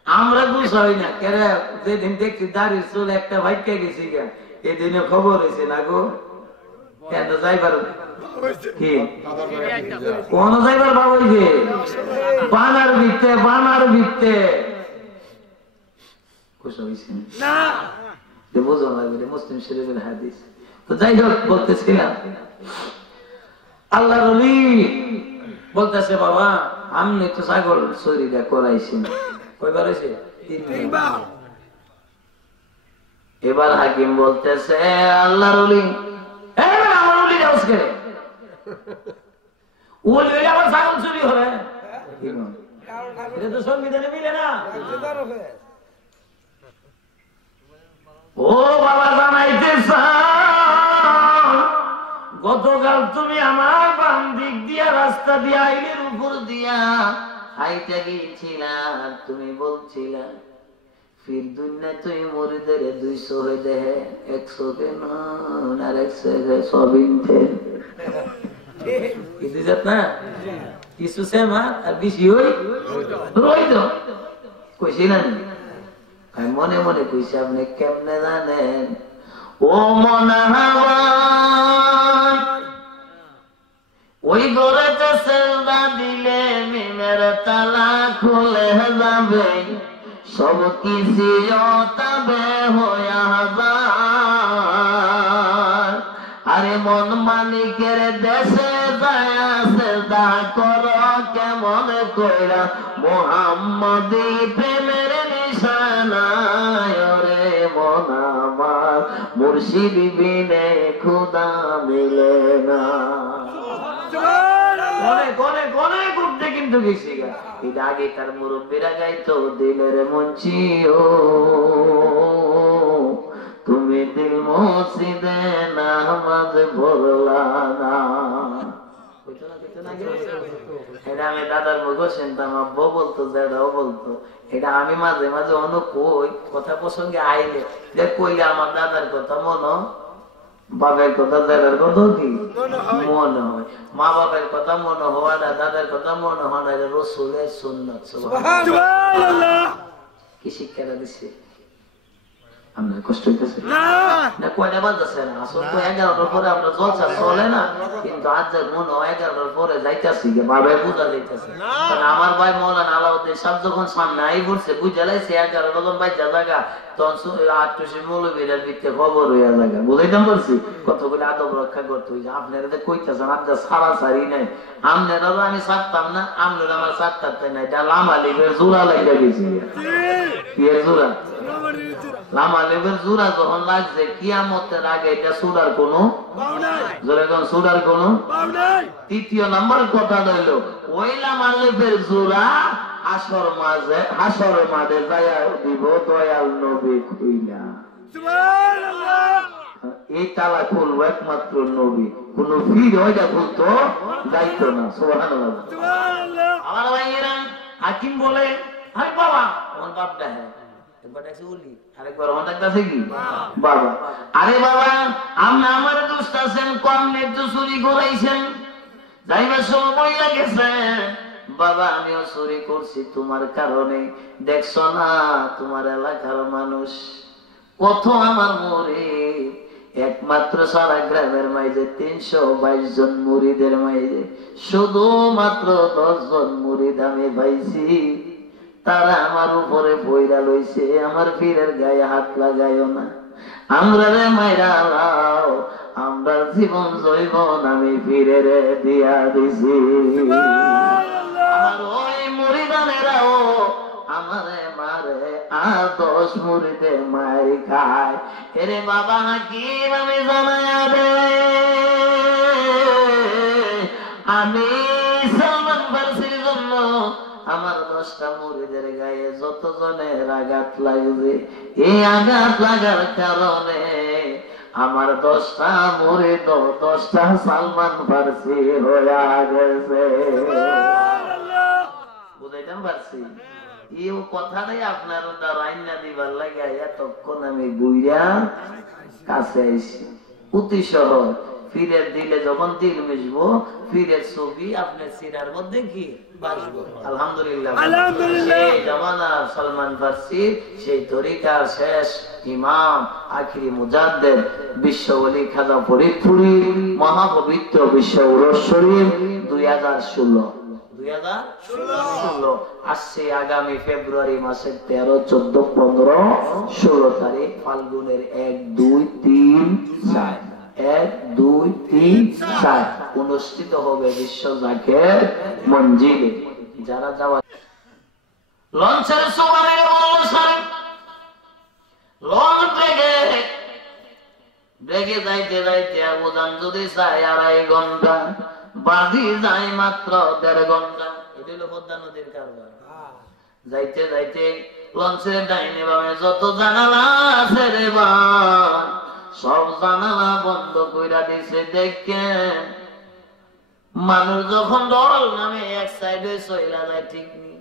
আমরা বুঝাই না কে রে যেদিন দেখছি দাড়ির চুল একটা ভাইকে গেছি গা এদিনে খবর হয়েছে না গো কেন যাইবার কি কোন যাইবার বাবা যে বানার ভিত্তে বুঝো লাগবে মুসলিম শরীফের হাদিস। তো যাই হোক বলতেছিলাম আল্লাহর ওলি বলতেছে বাবা আমি তো ছাগল চুরিটা করাইছি কয়বার হয়েছে? 3 বার। এবার হাকিম বলতেছে আল্লাহর ওলি আমার ওলি যাও করে ওলি আবার ছাগল চুরি হবে এটা তো সংবিধানে মিলে না। ও বাবা জানাইতে গতকাল তুমি আমার বাম দিক দিয়া রাস্তা দিয়া আইলের উপর দিয়া হাইটা গিয়েছিলা, তুমি বলছিলা ফির দুনিয়া তুই মরিদের 200 হয়ে দেহে 100 কেন আর 100 সবিন না কিছু সেমা আর বেশি হই রইল কইছিলেন। আমি মনে মনে কইছি আপনি কেমনে জানেন? ও মনে ওই ঘরেতে সেজদা দিলে মিমের তালা খুলে যাবে, সব কিছু তবে হইয়া যায়। আরে মন মালিকের দেশে যায় সেজদা কর কেমন কইরা, মুহাম্মদী প্রেমের নিশানায় রে মন আমার, মুর্শিদ বিনে খুদা মিলে না। কিন্তু গেছি এটা আগে তার মুরব্বীরা গাইতো দিলের মঞ্চিও তুমি দিল মসজিদে নামাজ পড়লা না। এটা আমি দাদার মুখ শুনতাম, আব্বু বলতো, দাদাও বলতো। এটা আমি মাঝে মাঝে অন্য কই কথা প্রসঙ্গে আইলে যে কইলে আমার দাদার কথা মনে, বাবার কথা দাদার কথা কি মনে হয়, মা বাবার কথা মনে হওয়া না, দাদার কথা মনে হয় না। রাসূলের সুন্নাত। সুবহানাল্লাহ। কি শিক্ষা দিচ্ছে? আমরা কষ্ট হইতেছে না কয়টা বাজছে না, আসলে তো 11টার পরে আমরা জলসা চলে না, কিন্তু আজ যে মনে হয় 11টার পরে যাইতেছি বাবাই বুঝা যাইতেছে। কারণ আমার ভাই মৌলানা আলাউদ্দিন সাহেব যখন সামনে আই পড়ছে বুঝা লাইছে 11 যখন বাইজা জায়গা, তখন 800 মৌলবীদের ভিত্তি খবর হইয়া জায়গা বুঝাইতাম বলছি কতগুলো আদব রক্ষা করতে হইছে। আপনারা যে কইতেছেন আপনার সারা সারি নাই, আপনারাও আমি ছাড়তাম না, আপনারা আমার ছাড়তে নাই। এটা লামা লিবের জোড়া লাগিয়ে গেছি। কি জোড়া? লামা লিবের জোড়া যখন লাগছে কিয়ামতের আগে এটা সুরার কোনো সুরার কোনো। তৃতীয় নাম্বার কথা রইল ওই লামা লিবের জোড়া হাসর মাঝে যাইয়া দিব দয়াল নবী কইলা। এই তালা খুলবো একমাত্র নবী, কোন ফির ওইটা খুলতো যাইতো না। সুবহানাল্লাহ। আমার ভাইয়েরা হাকিম বলে আরে বাবা আমার বাপটা হ্যাঁ আরেকবার বাবা, আরে বাবা আপনি আমার দোস্ত আছেন, কম নেট চুরি করাইছেন, যাইবার সময় লাগেছে। বাবা আমিও চুরি করছি তোমার কারণে, দেখছো না তোমার এলাকার মানুষ কত আমার মরে, একমাত্র সারা গ্রামের মাঝে 322 জন মুরিদের মাঝে শুধুমাত্র 10 জন মুরিদ আমি পাইছি। তারা আমার উপরে বইরা লইছে, আমার পীরের গায়ে হাত লাগাইও না, আমরা রে মাইরা লাও, আমরা জীবন জৈবন আমি পীরের দিয়া দিছি। আমার ওই মুরিদানেরাও আমারে মারে আর 10 মুরিদে মাই খায়। এরে বাবা হাকিম আমি জানায়া দে, আমি সালমান ফার্সির জন্য আমার 10টা মুরিদের গায়ে যত জনের আঘাত লাগবে, এই আঘাত লাগার কারণে আমার 10টা মুরিদ 10টা সালমান ফার্সি হয়ে গেছে। বুঝাইতাম পারছি? এই কথাটাই আপনার রাইনা দিবার লাগে এতক্ষণ আমি গুইরা কাছে আইছি। অতি সহজ, ফিরের দিলে যখন দিল মিশবো, ফিরের ছবি আপনার সিনার মধ্যে কি বাসবো। আলহামদুলিল্লাহ। সেই জামানা সালমান ফার্সি সেই তরিকার শেষ ইমাম আখিরি মুজাদ্দেদ বিশ্ব ওলি খাজা ফরিদপুরি মহাপবিত্র বিশ্ব উরস শরীফ 2016 আসছে আগামী ফেব্রুয়ারি মাসের 13, 14, 15, 16 তারিখ ফাল্গুনের 1, 2, 3, 4 1, 2, 3, 4 অনুষ্ঠিত হবে বিশ্ব জাকের মঞ্জিলে। যারা যাওয়া লঞ্চের সবাই লঞ্চ ব্রেকে যাইতে যাইতে আবুদান যদি চাই 2.5 ঘন্টা, বাঁধি যায় মাত্র 1.5 ঘন্টা। এটা হলো পদ্মা নদীর কারবার। যাইতে যাইতে লঞ্চের ডাইনে বামে যত জানালা আছে রে ভাই সব জানালা বন্ধ কইরা দিছে। দেখেন মানুষ যখন ডল নামে এক সাইডে চইলা যায়, ঠিক নেই?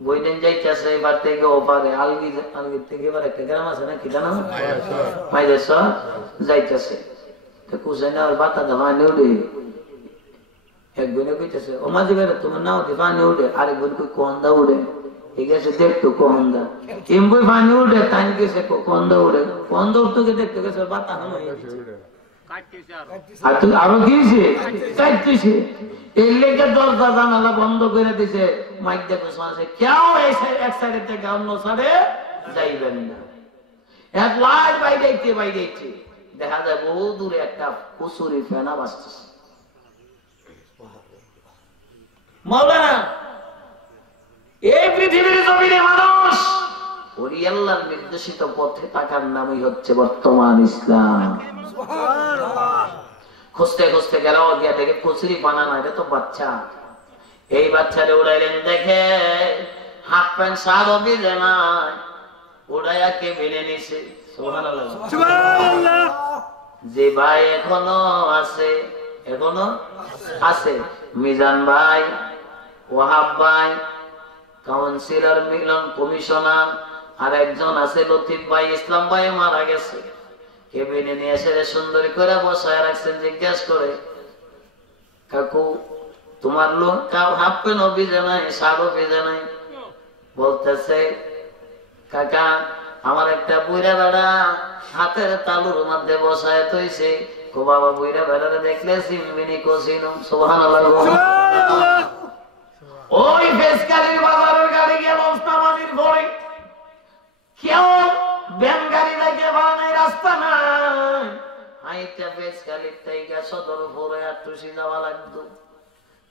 বইদিন যাইতেছে এবার থেকে ওপারে আলগির থেকে এবার একটা গ্রাম আছে না, কি জানো মাইদেশ্বর যাইতেছে, কুসাই না বাতা পানি উঠে। এক বোনে কইতেছে ও মাঝে বেড়ে তোমার নাও পানি উঠে, আরেক বোন কই কন্দা উঠে। ঠিক আছে দেখতো কন্দা এমবই পানি উঠে, টাইম গেছে কন্দা উঠে, কন্দা উঠতে দেখতে গেছে বাতা আর তুই আরো গিয়েছে চাইতেছে। এর লেগে দরজা জানালা বন্ধ করে দিছে। মাইক দেখো শোনাছে কেউ এক সাইডে থেকে অন্য সাইডে যাইবেন না। এক লাইট বাইরে দেখা যায় বহু দূরে একটা কুসুরি ফেনা বাজতেছে। মাওলানা এই পৃথিবীর জমিনে মানুষ ওই আল্লাহর নির্দেশিত পথে থাকার নামই হচ্ছে বর্তমান ইসলাম। খুঁজতে খুঁজতে গেল, গিয়া দেখে কুচুরি বানানো, এটা তো বাচ্চা। এই বাচ্চারে উড়াইলেন, দেখে হাফ প্যান্ট শার্ট ভিজে নাই, উড়াইয়া কে মেনে নিছে। যে ভাই এখনো আছে মিজান ভাই, ওয়াহাব ভাই, কাউন্সিলর, মিলন কমিশনার, আর একজন আছে লতিফ ভাই, ইসলাম ভাই মারা গেছে। কেবিনে নিয়ে এসে সুন্দরী করে বসায় রাখছেন। জিজ্ঞাসা করে কাকু তোমার লোক হাফ প্যান্ট ভিজে নাই, শার্টও ভিজে নাই। বলতেছে কাকা আমার একটা বুইরা বেড়া হাতের তালুর মধ্যে বসায় তৈছে। কো বাবা বুইরা বেড়ারে দেখলে চিনবিনি কছিলাম। সুবহানাল্লাহ। ওই বেসকারির বাজারের গাড়ি গেল ওসমানীর ঘরে, কেউ ব্যান গাড়ি লাগে বানাই রাস্তা নাই, হাইটা বেসকারির থেকে সদর ভরে আটুসি যাওয়া লাগতো।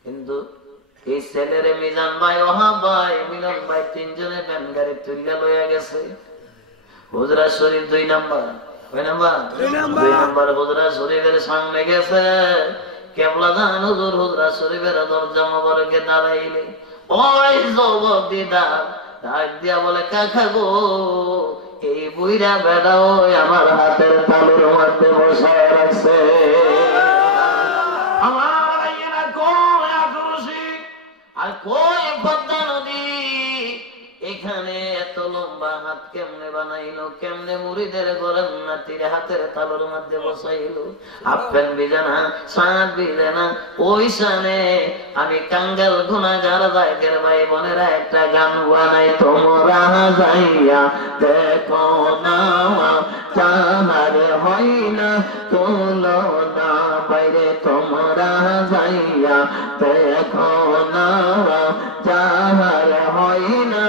কিন্তু এই ছেলেরে মিজান ভাই, ওহাব ভাই, মিলন ভাই তিনজনে ব্যান গাড়ি তুলিয়া লইয়া গেছে হুজরা শরীফ 2 নাম্বার। কয় নাম্বার? 2 নাম্বার হুজরা শরীফের সামনে গেছে। কেবলা জান হুজুর হুজরা শরীফের দরজা মোবারকে দাঁড়াইলে ওই যুবক দিদা ডাক দিয়া বলে কাকা গো এই বুইরা বেড়া ওই আমার হাতের তালুর মধ্যে বসায় রাখছে। আমার আইনা কই আটুসি আর কই পদ্মা নদী, এখানে এত লম্বা হাত কেমনে বানাইলো, কেমনে মুড়িদের গরম নাতির হাতের তালুর মধ্যে বসাইলো। আপেন বিজানা সাত বিজানা ওই সানে আমি কাঙ্গাল গুনাহগার জায়গের ভাই বোনেরা একটা গান বানাই। তোমরা যাইয়া দেখো না তাহার হয় না তুলনা বাইরে, তোমরা যাইয়া দেখো না তাহার হয় না।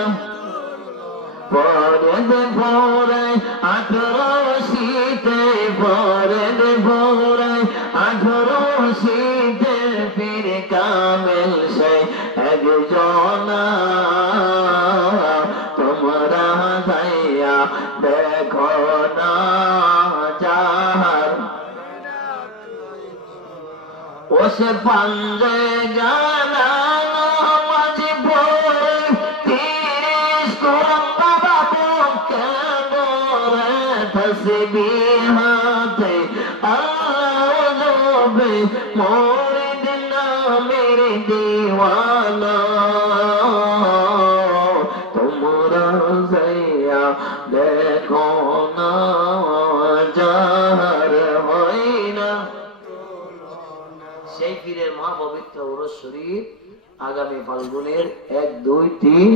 পরে ভোরায় 18 শীতে, পরে ভোরায় 18 শীতে ফিরে কামেল সে একজনা। তোমরা যাইয়া দেখো না যাহার ও সে পাঞ্জে গানা মাঝে ভোরে 30 কোরআন বাবা কেমরে তসবিহাতে আল্লাহ জবে মুরিদ নামের দিওয়ানা। তোমরা যাইয়া দেখো না যাহার হয় না। সেই পীরের মহাপবিত্র উরস শরীফ আগামী ফাল্গুনের 1, 2, 3,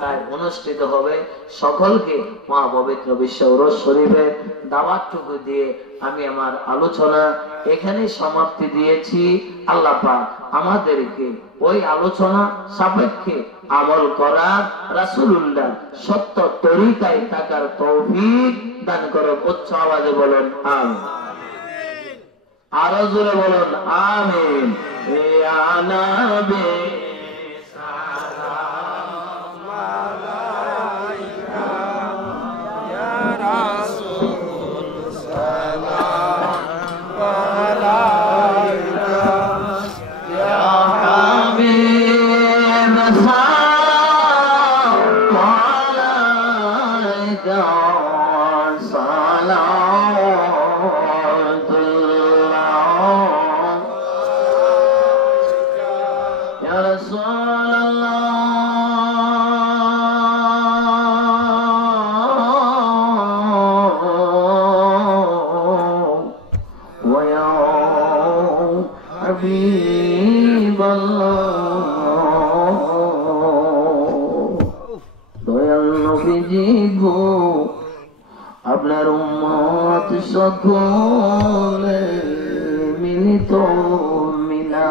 4 অনুষ্ঠিত হবে। সকলকে মহাপবিত্র বিশ্ব উরস শরীফের দাওয়াতটুকু দিয়ে আমি আমার আলোচনা এখানে সমাপ্তি দিয়েছি। আল্লাহ পাক আমাদেরকে ওই আলোচনা সাপেক্ষে আমল করার, রাসূলুল্লাহ সত্য তরিকায় থাকার তৌফিক দান করুন। উচ্চ আওয়াজে বলুন আমিন। আরো জোরে বলুন আমিন। ইয়া নবী Bye. ইয়া রাসূলুল্লাহ ওয়া ইয়া হাবিবাল্লাহ দয়াল নবীজি গো আপনার উম্মত সকলে মিলিত মিলা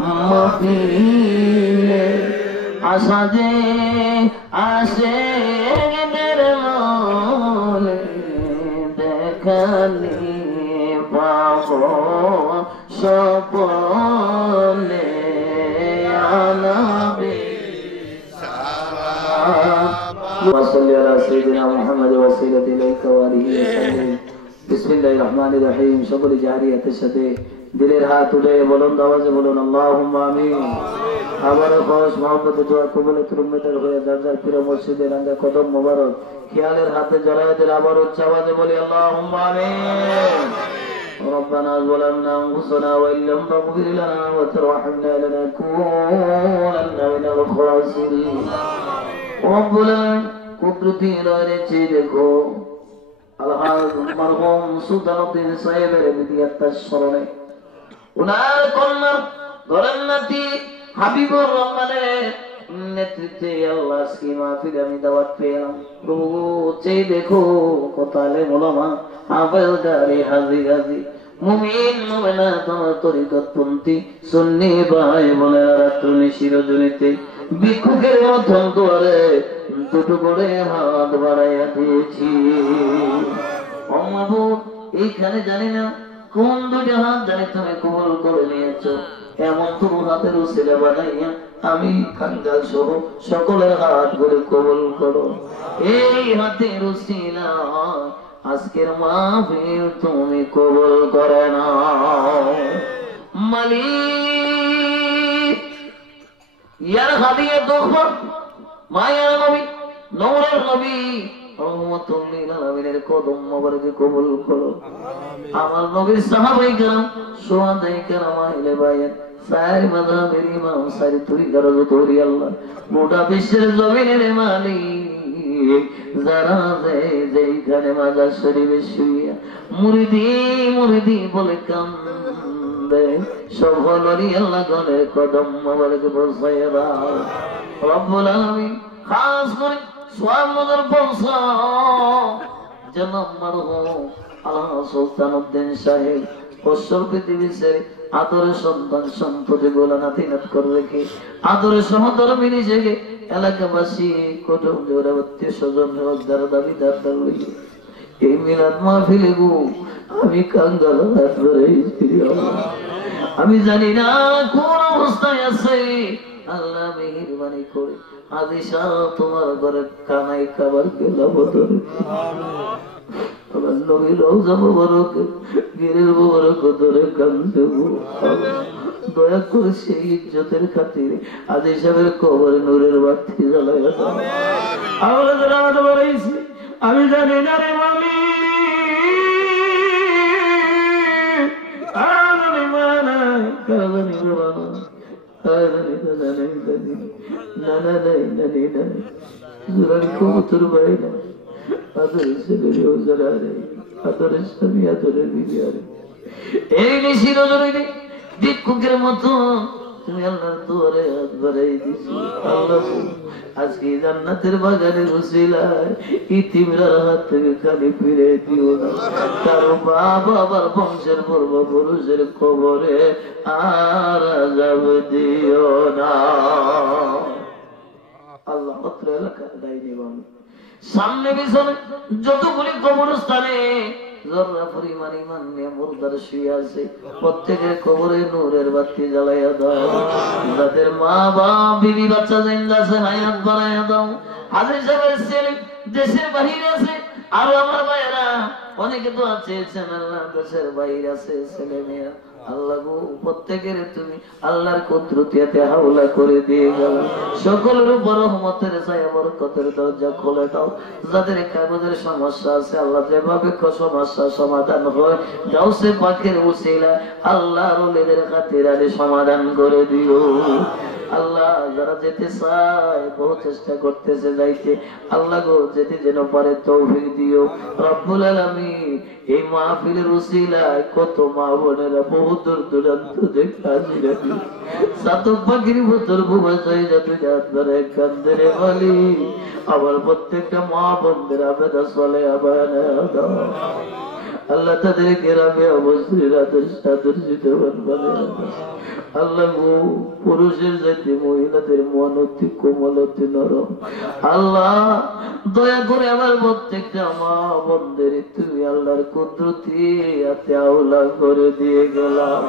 মাহফিলে আশা যে আসে মনে দেখালি পাবো সপনে আনাবে وصلي على سيدنا محمد وسيلة إليك وآله وسلم بسم الله الرحمن الرحيم সকল জারিয়াতের সাথে দিলের হাত উঠে বলুন আওয়াজে বলুন আল্লাহুম্মা আমিন আবার খাস মহব্বতে দোয়া কবুলের উম্মতের হয়ে দরজার পীর মসজিদে রাঙ্গা কদম মোবারক খেয়ালের হাতে জড়ায়েদের আবার উচ্চ আওয়াজে বলি আল্লাহুম্মা আমিন ربنا ظلمنا انفسنا وان لم تغفر لنا وترحمنا لنكونن من الخاسرين ربنا কুদরতি রয়েছে দেখো আলহাজ মরহুম সুলতানুদ্দিন সাহেবের বিদিয়াতার স্মরণে উনার কন্যা ঘরের নাতি হাবিবুর রহমানের নেতৃত্বে আল্লাহ কি মাহফিলে আমি দাওয়াত পেলাম প্রভু চেয়ে দেখো কত আলেম ওলামা হাফেজ গারি হাজি গাজি মুমিন মুমিনা তোমার তরিকতপন্থী সুন্নি ভাই বোনেরা তুমি শিরোজনীতে ভিক্ষুকের মতন দুয়ারে দুটো করে হাত বাড়াইয়া দিয়েছি এইখানে জানি না কোন দুটো হাত জানি তুমি কবুল করে নিয়েছো এমন তুমি হাতের উসিলা বানাইয়া আমি কাঙ্গাল সহ সকলের হাত করে কবুল করো এই হাতের উসিলা আজকের মাহফিল তুমি কবুল করে নাও মালিক ইয়ার হাদিয়া তোহফা মায়া নবী নূরের নবী রহমাতুল লিল আলামিনের কদম মোবারকে কবুল করো আমার নবীর সাহাবায়ে کرام সুহাদায়ে کرام আহলে বায়াত সারি মাযহাবের ইমাম সারি তরিকার যতরি আল্লাহ মোটা বিশ্বের জমিনের মালিক যারা যেইখানে মাজার শরীফে শুইয়া মুরিদি বলে কান্দে সফলরি আল্লাহ গলে কদম মোবারকে বসাইয়া দাও রব্বুল আলামিন খাস করে সওয়াব নজর পৌঁছা জনাব মরহুম আল্লাহ সুলতানুদ্দিন সাহেব বৎসর পৃথিবী ছেড়ে আদরের সন্তান সম্পদে গোলা নাতিনাত করে রেখে আদরের সহধর্মী নিজেকে এলাকাবাসী কুটুম আত্মীয় স্বজন দ্বারা দাবিদার লই এই মিলাদ মাহফিলে গো আমি কাঙ্গাল হাত ধরে আমি জানি না কোন অবস্থায় আছে আল্লাহ মেহেরবানি করে আজি শাহ তোমার ঘরে কানাই খাবার গেলাম ধরে নবী রওজা মুবারক গিরের মুবারক ধরে কান্দে দয়া করে সেই ইজ্জতের খাতিরে আজি সাহেবের কবরে নূরের বাতি জ্বালাইয়া দাও আমরা যারা বলেছি আমি জানি না রে মামি আমি মানা কারণে বাবা কবুতর বাইনা আদরের ছেলে রোজারা রে আদরের স্বামী আদরের বিবি আরে এই নিশি রজনী ভিক্ষুকের মতো তুমি আল্লাহর দুয়ারে হাত বাড়াই দিছো আল্লাহ আজকে জান্নাতের বাগানের উসিলায় ইতিমরার হাত থেকে খালি ফিরে দিও না কারো বাবা আবার বংশের পূর্বপুরুষের কবরে আর আযাব দিও না আল্লাহ অত্র এলাকার দায় নিবাম সামনে পিছনে যতগুলি কবরস্থানে জররা পরিমাণ ইমান নিয়ে মুর্দার শুয়ে আছে প্রত্যেকের কবরে নূরের বাতি জ্বালাইয়া দাও যাদের মা বাপ বিবি বাচ্চা জিন্দা আছে হায়াত বাড়াইয়া দাও হাজির সাহেবের ছেলে দেশের বাহিরে আছে আর আমরা ভাইরা অনেকে তো আছে আল্লাহ দেশের বাইরে আছে ছেলে মেয়ে আল্লাহ গো প্রত্যেকের তুমি আল্লাহর কুদরতিয়াতে হাওলা করে দিয়ে গেল সকলের উপর রহমতের ছায়া বরকতের দরজা খুলে দাও যাদের কাগজের সমস্যা আছে আল্লাহ যেভাবে সমস্যা সমাধান হয় গাউসে পাকের উসিলা আল্লাহর ওলিদের খাতিরে সমাধান করে দিও আল্লাহ যারা যেতে চায় বহু চেষ্টা করতেছে যাইতে, আল্লাহ গো যেতে যেন পারে তৌফিক দিও রব্বুল আলামিন। এই মাহফিলের উসিলায় কত মা বোনেরা বহু দূর দূরান্ত থেকে হাজির হয়েছে। সাতক পাখির ভেতর ভুবসাই যাতে যাত্রার কান্দের বলি আবার প্রত্যেকটা মা বোনদের আবেদা চলে আবার আল্লাহ তাদের গ্রামে অবশ্যই আদর্শিত বলে। আল্লাহ গো পুরুষের জাতি মহিলাদের মন অতি কোমল অতি নরম। আল্লাহ দয়া করে আমার প্রত্যেকটা মা বোনদের তুমি আল্লাহর কুদরতি হাতে আওলা করে দিয়ে গেলাম।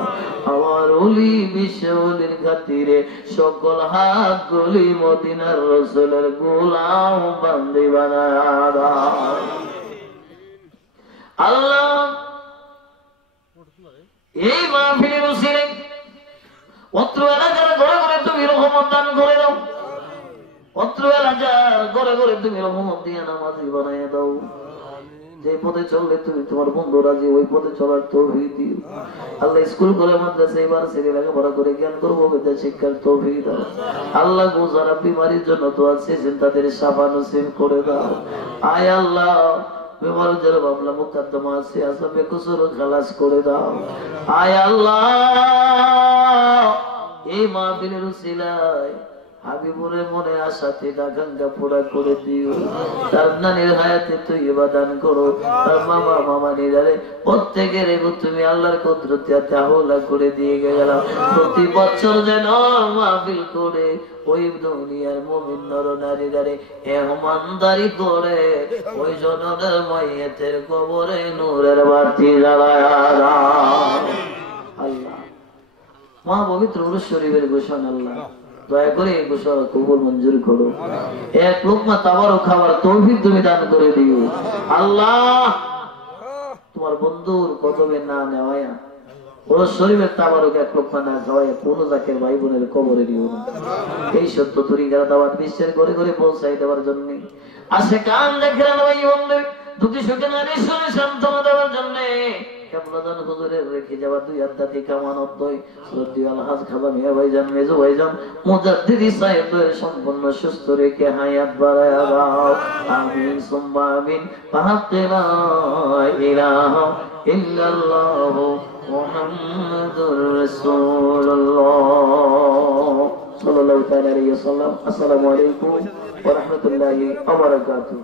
আমার ওলি বিশ্ব ওলির খাতিরে সকল হাত গলি মদিনার রাসূলের গোলাম বান্দি বানায়া দাও। আল্লাহ এই মাহফিলের উসিলে অত্র এলাকার ঘরে ঘরে তুমি রহমত দান করে দাও। অত্র এলাকার ঘরে ঘরে তুমি রহমত দিয়ে নামাজি বানাইয়া দাও। যে পথে চললে তুমি তোমার বন্ধু রাজি ওই পথে চলার তৌফিক দিও। আল্লাহ স্কুল করে মাদ্রাসা এবার ছেলে লেখাপড়া করে জ্ঞান করবো বিদ্যা শিক্ষার তৌফিক দাও। আল্লাহ গো যারা বিমারির জন্য তো আছে তাদের শাফা নসিব করে দাও। আয় আল্লাহ বিমার যারা মামলা মুকদ্দমা আছে আসামে কুসুর খালাস করে দাও। আয় আল্লাহ এই মাহফিলের উসিলায় হাবিবুরের মনে আশাতে আকাঙ্ক্ষা পুরা করে দিও। তার নানির হায়াতে তৈবা দান করো। তার মামা মামা নিরারে প্রত্যেকের তুমি আল্লাহর কুদরতি হাতে আহ্বান করে দিয়ে গেলাম। প্রতি বছর যেন মাহফিল করে ওই দুনিয়ার মুমিন নর নারীরারে মেহমানদারি করে ওই জনদের মাইয়াতের কবরে নূরের বাতি জ্বালায়া দাও। আল্লাহ মা পবিত্র উরুস শরীফের ঘোষণা আল্লাহ দয়া করে এই ঘোষণা কবুল মঞ্জুর করো। এক লোকমা তাবারক খাবার তৌফিক তুমি দান করে দিও। আল্লাহ তোমার বন্ধুর কদমে না নেওয়া ওর শরীরের তাবারক এক লোকমা না খাওয়ায় কোন জাকের ভাই বোনের কবরে দিও না। এই সত্য তরিকার দাওয়াত বিশ্বের ঘরে ঘরে পৌঁছাই দেওয়ার জন্য আসে কান দেখে ভাই বোনদের দুঃখী সুখে নারী শুনে সান্ত্বনা দেওয়ার জন্য কেবলাদান হুজুরের রেখে যাওয়া দুই আধ্যাত্মিক আমানত দয় শ্রদ্ধেয় আলহাজ খাজা মিয়া ভাইজান মেজু ভাইজান মুজাদ্দিদি সাহেবের সম্পূর্ণ সুস্থ রেখে হায়াত বাড়ায়া দাও। আমিন সুম্মা আমিন। ফাহাক্কি লা ইলাহা ইল্লাল্লাহু মুহাম্মাদুর রাসূলুল্লাহ সাল্লাল্লাহু তাআলা আলাইহি ওয়াসাল্লাম। আসসালামু আলাইকুম ওয়া রাহমাতুল্লাহি ওয়া বারাকাতুহু।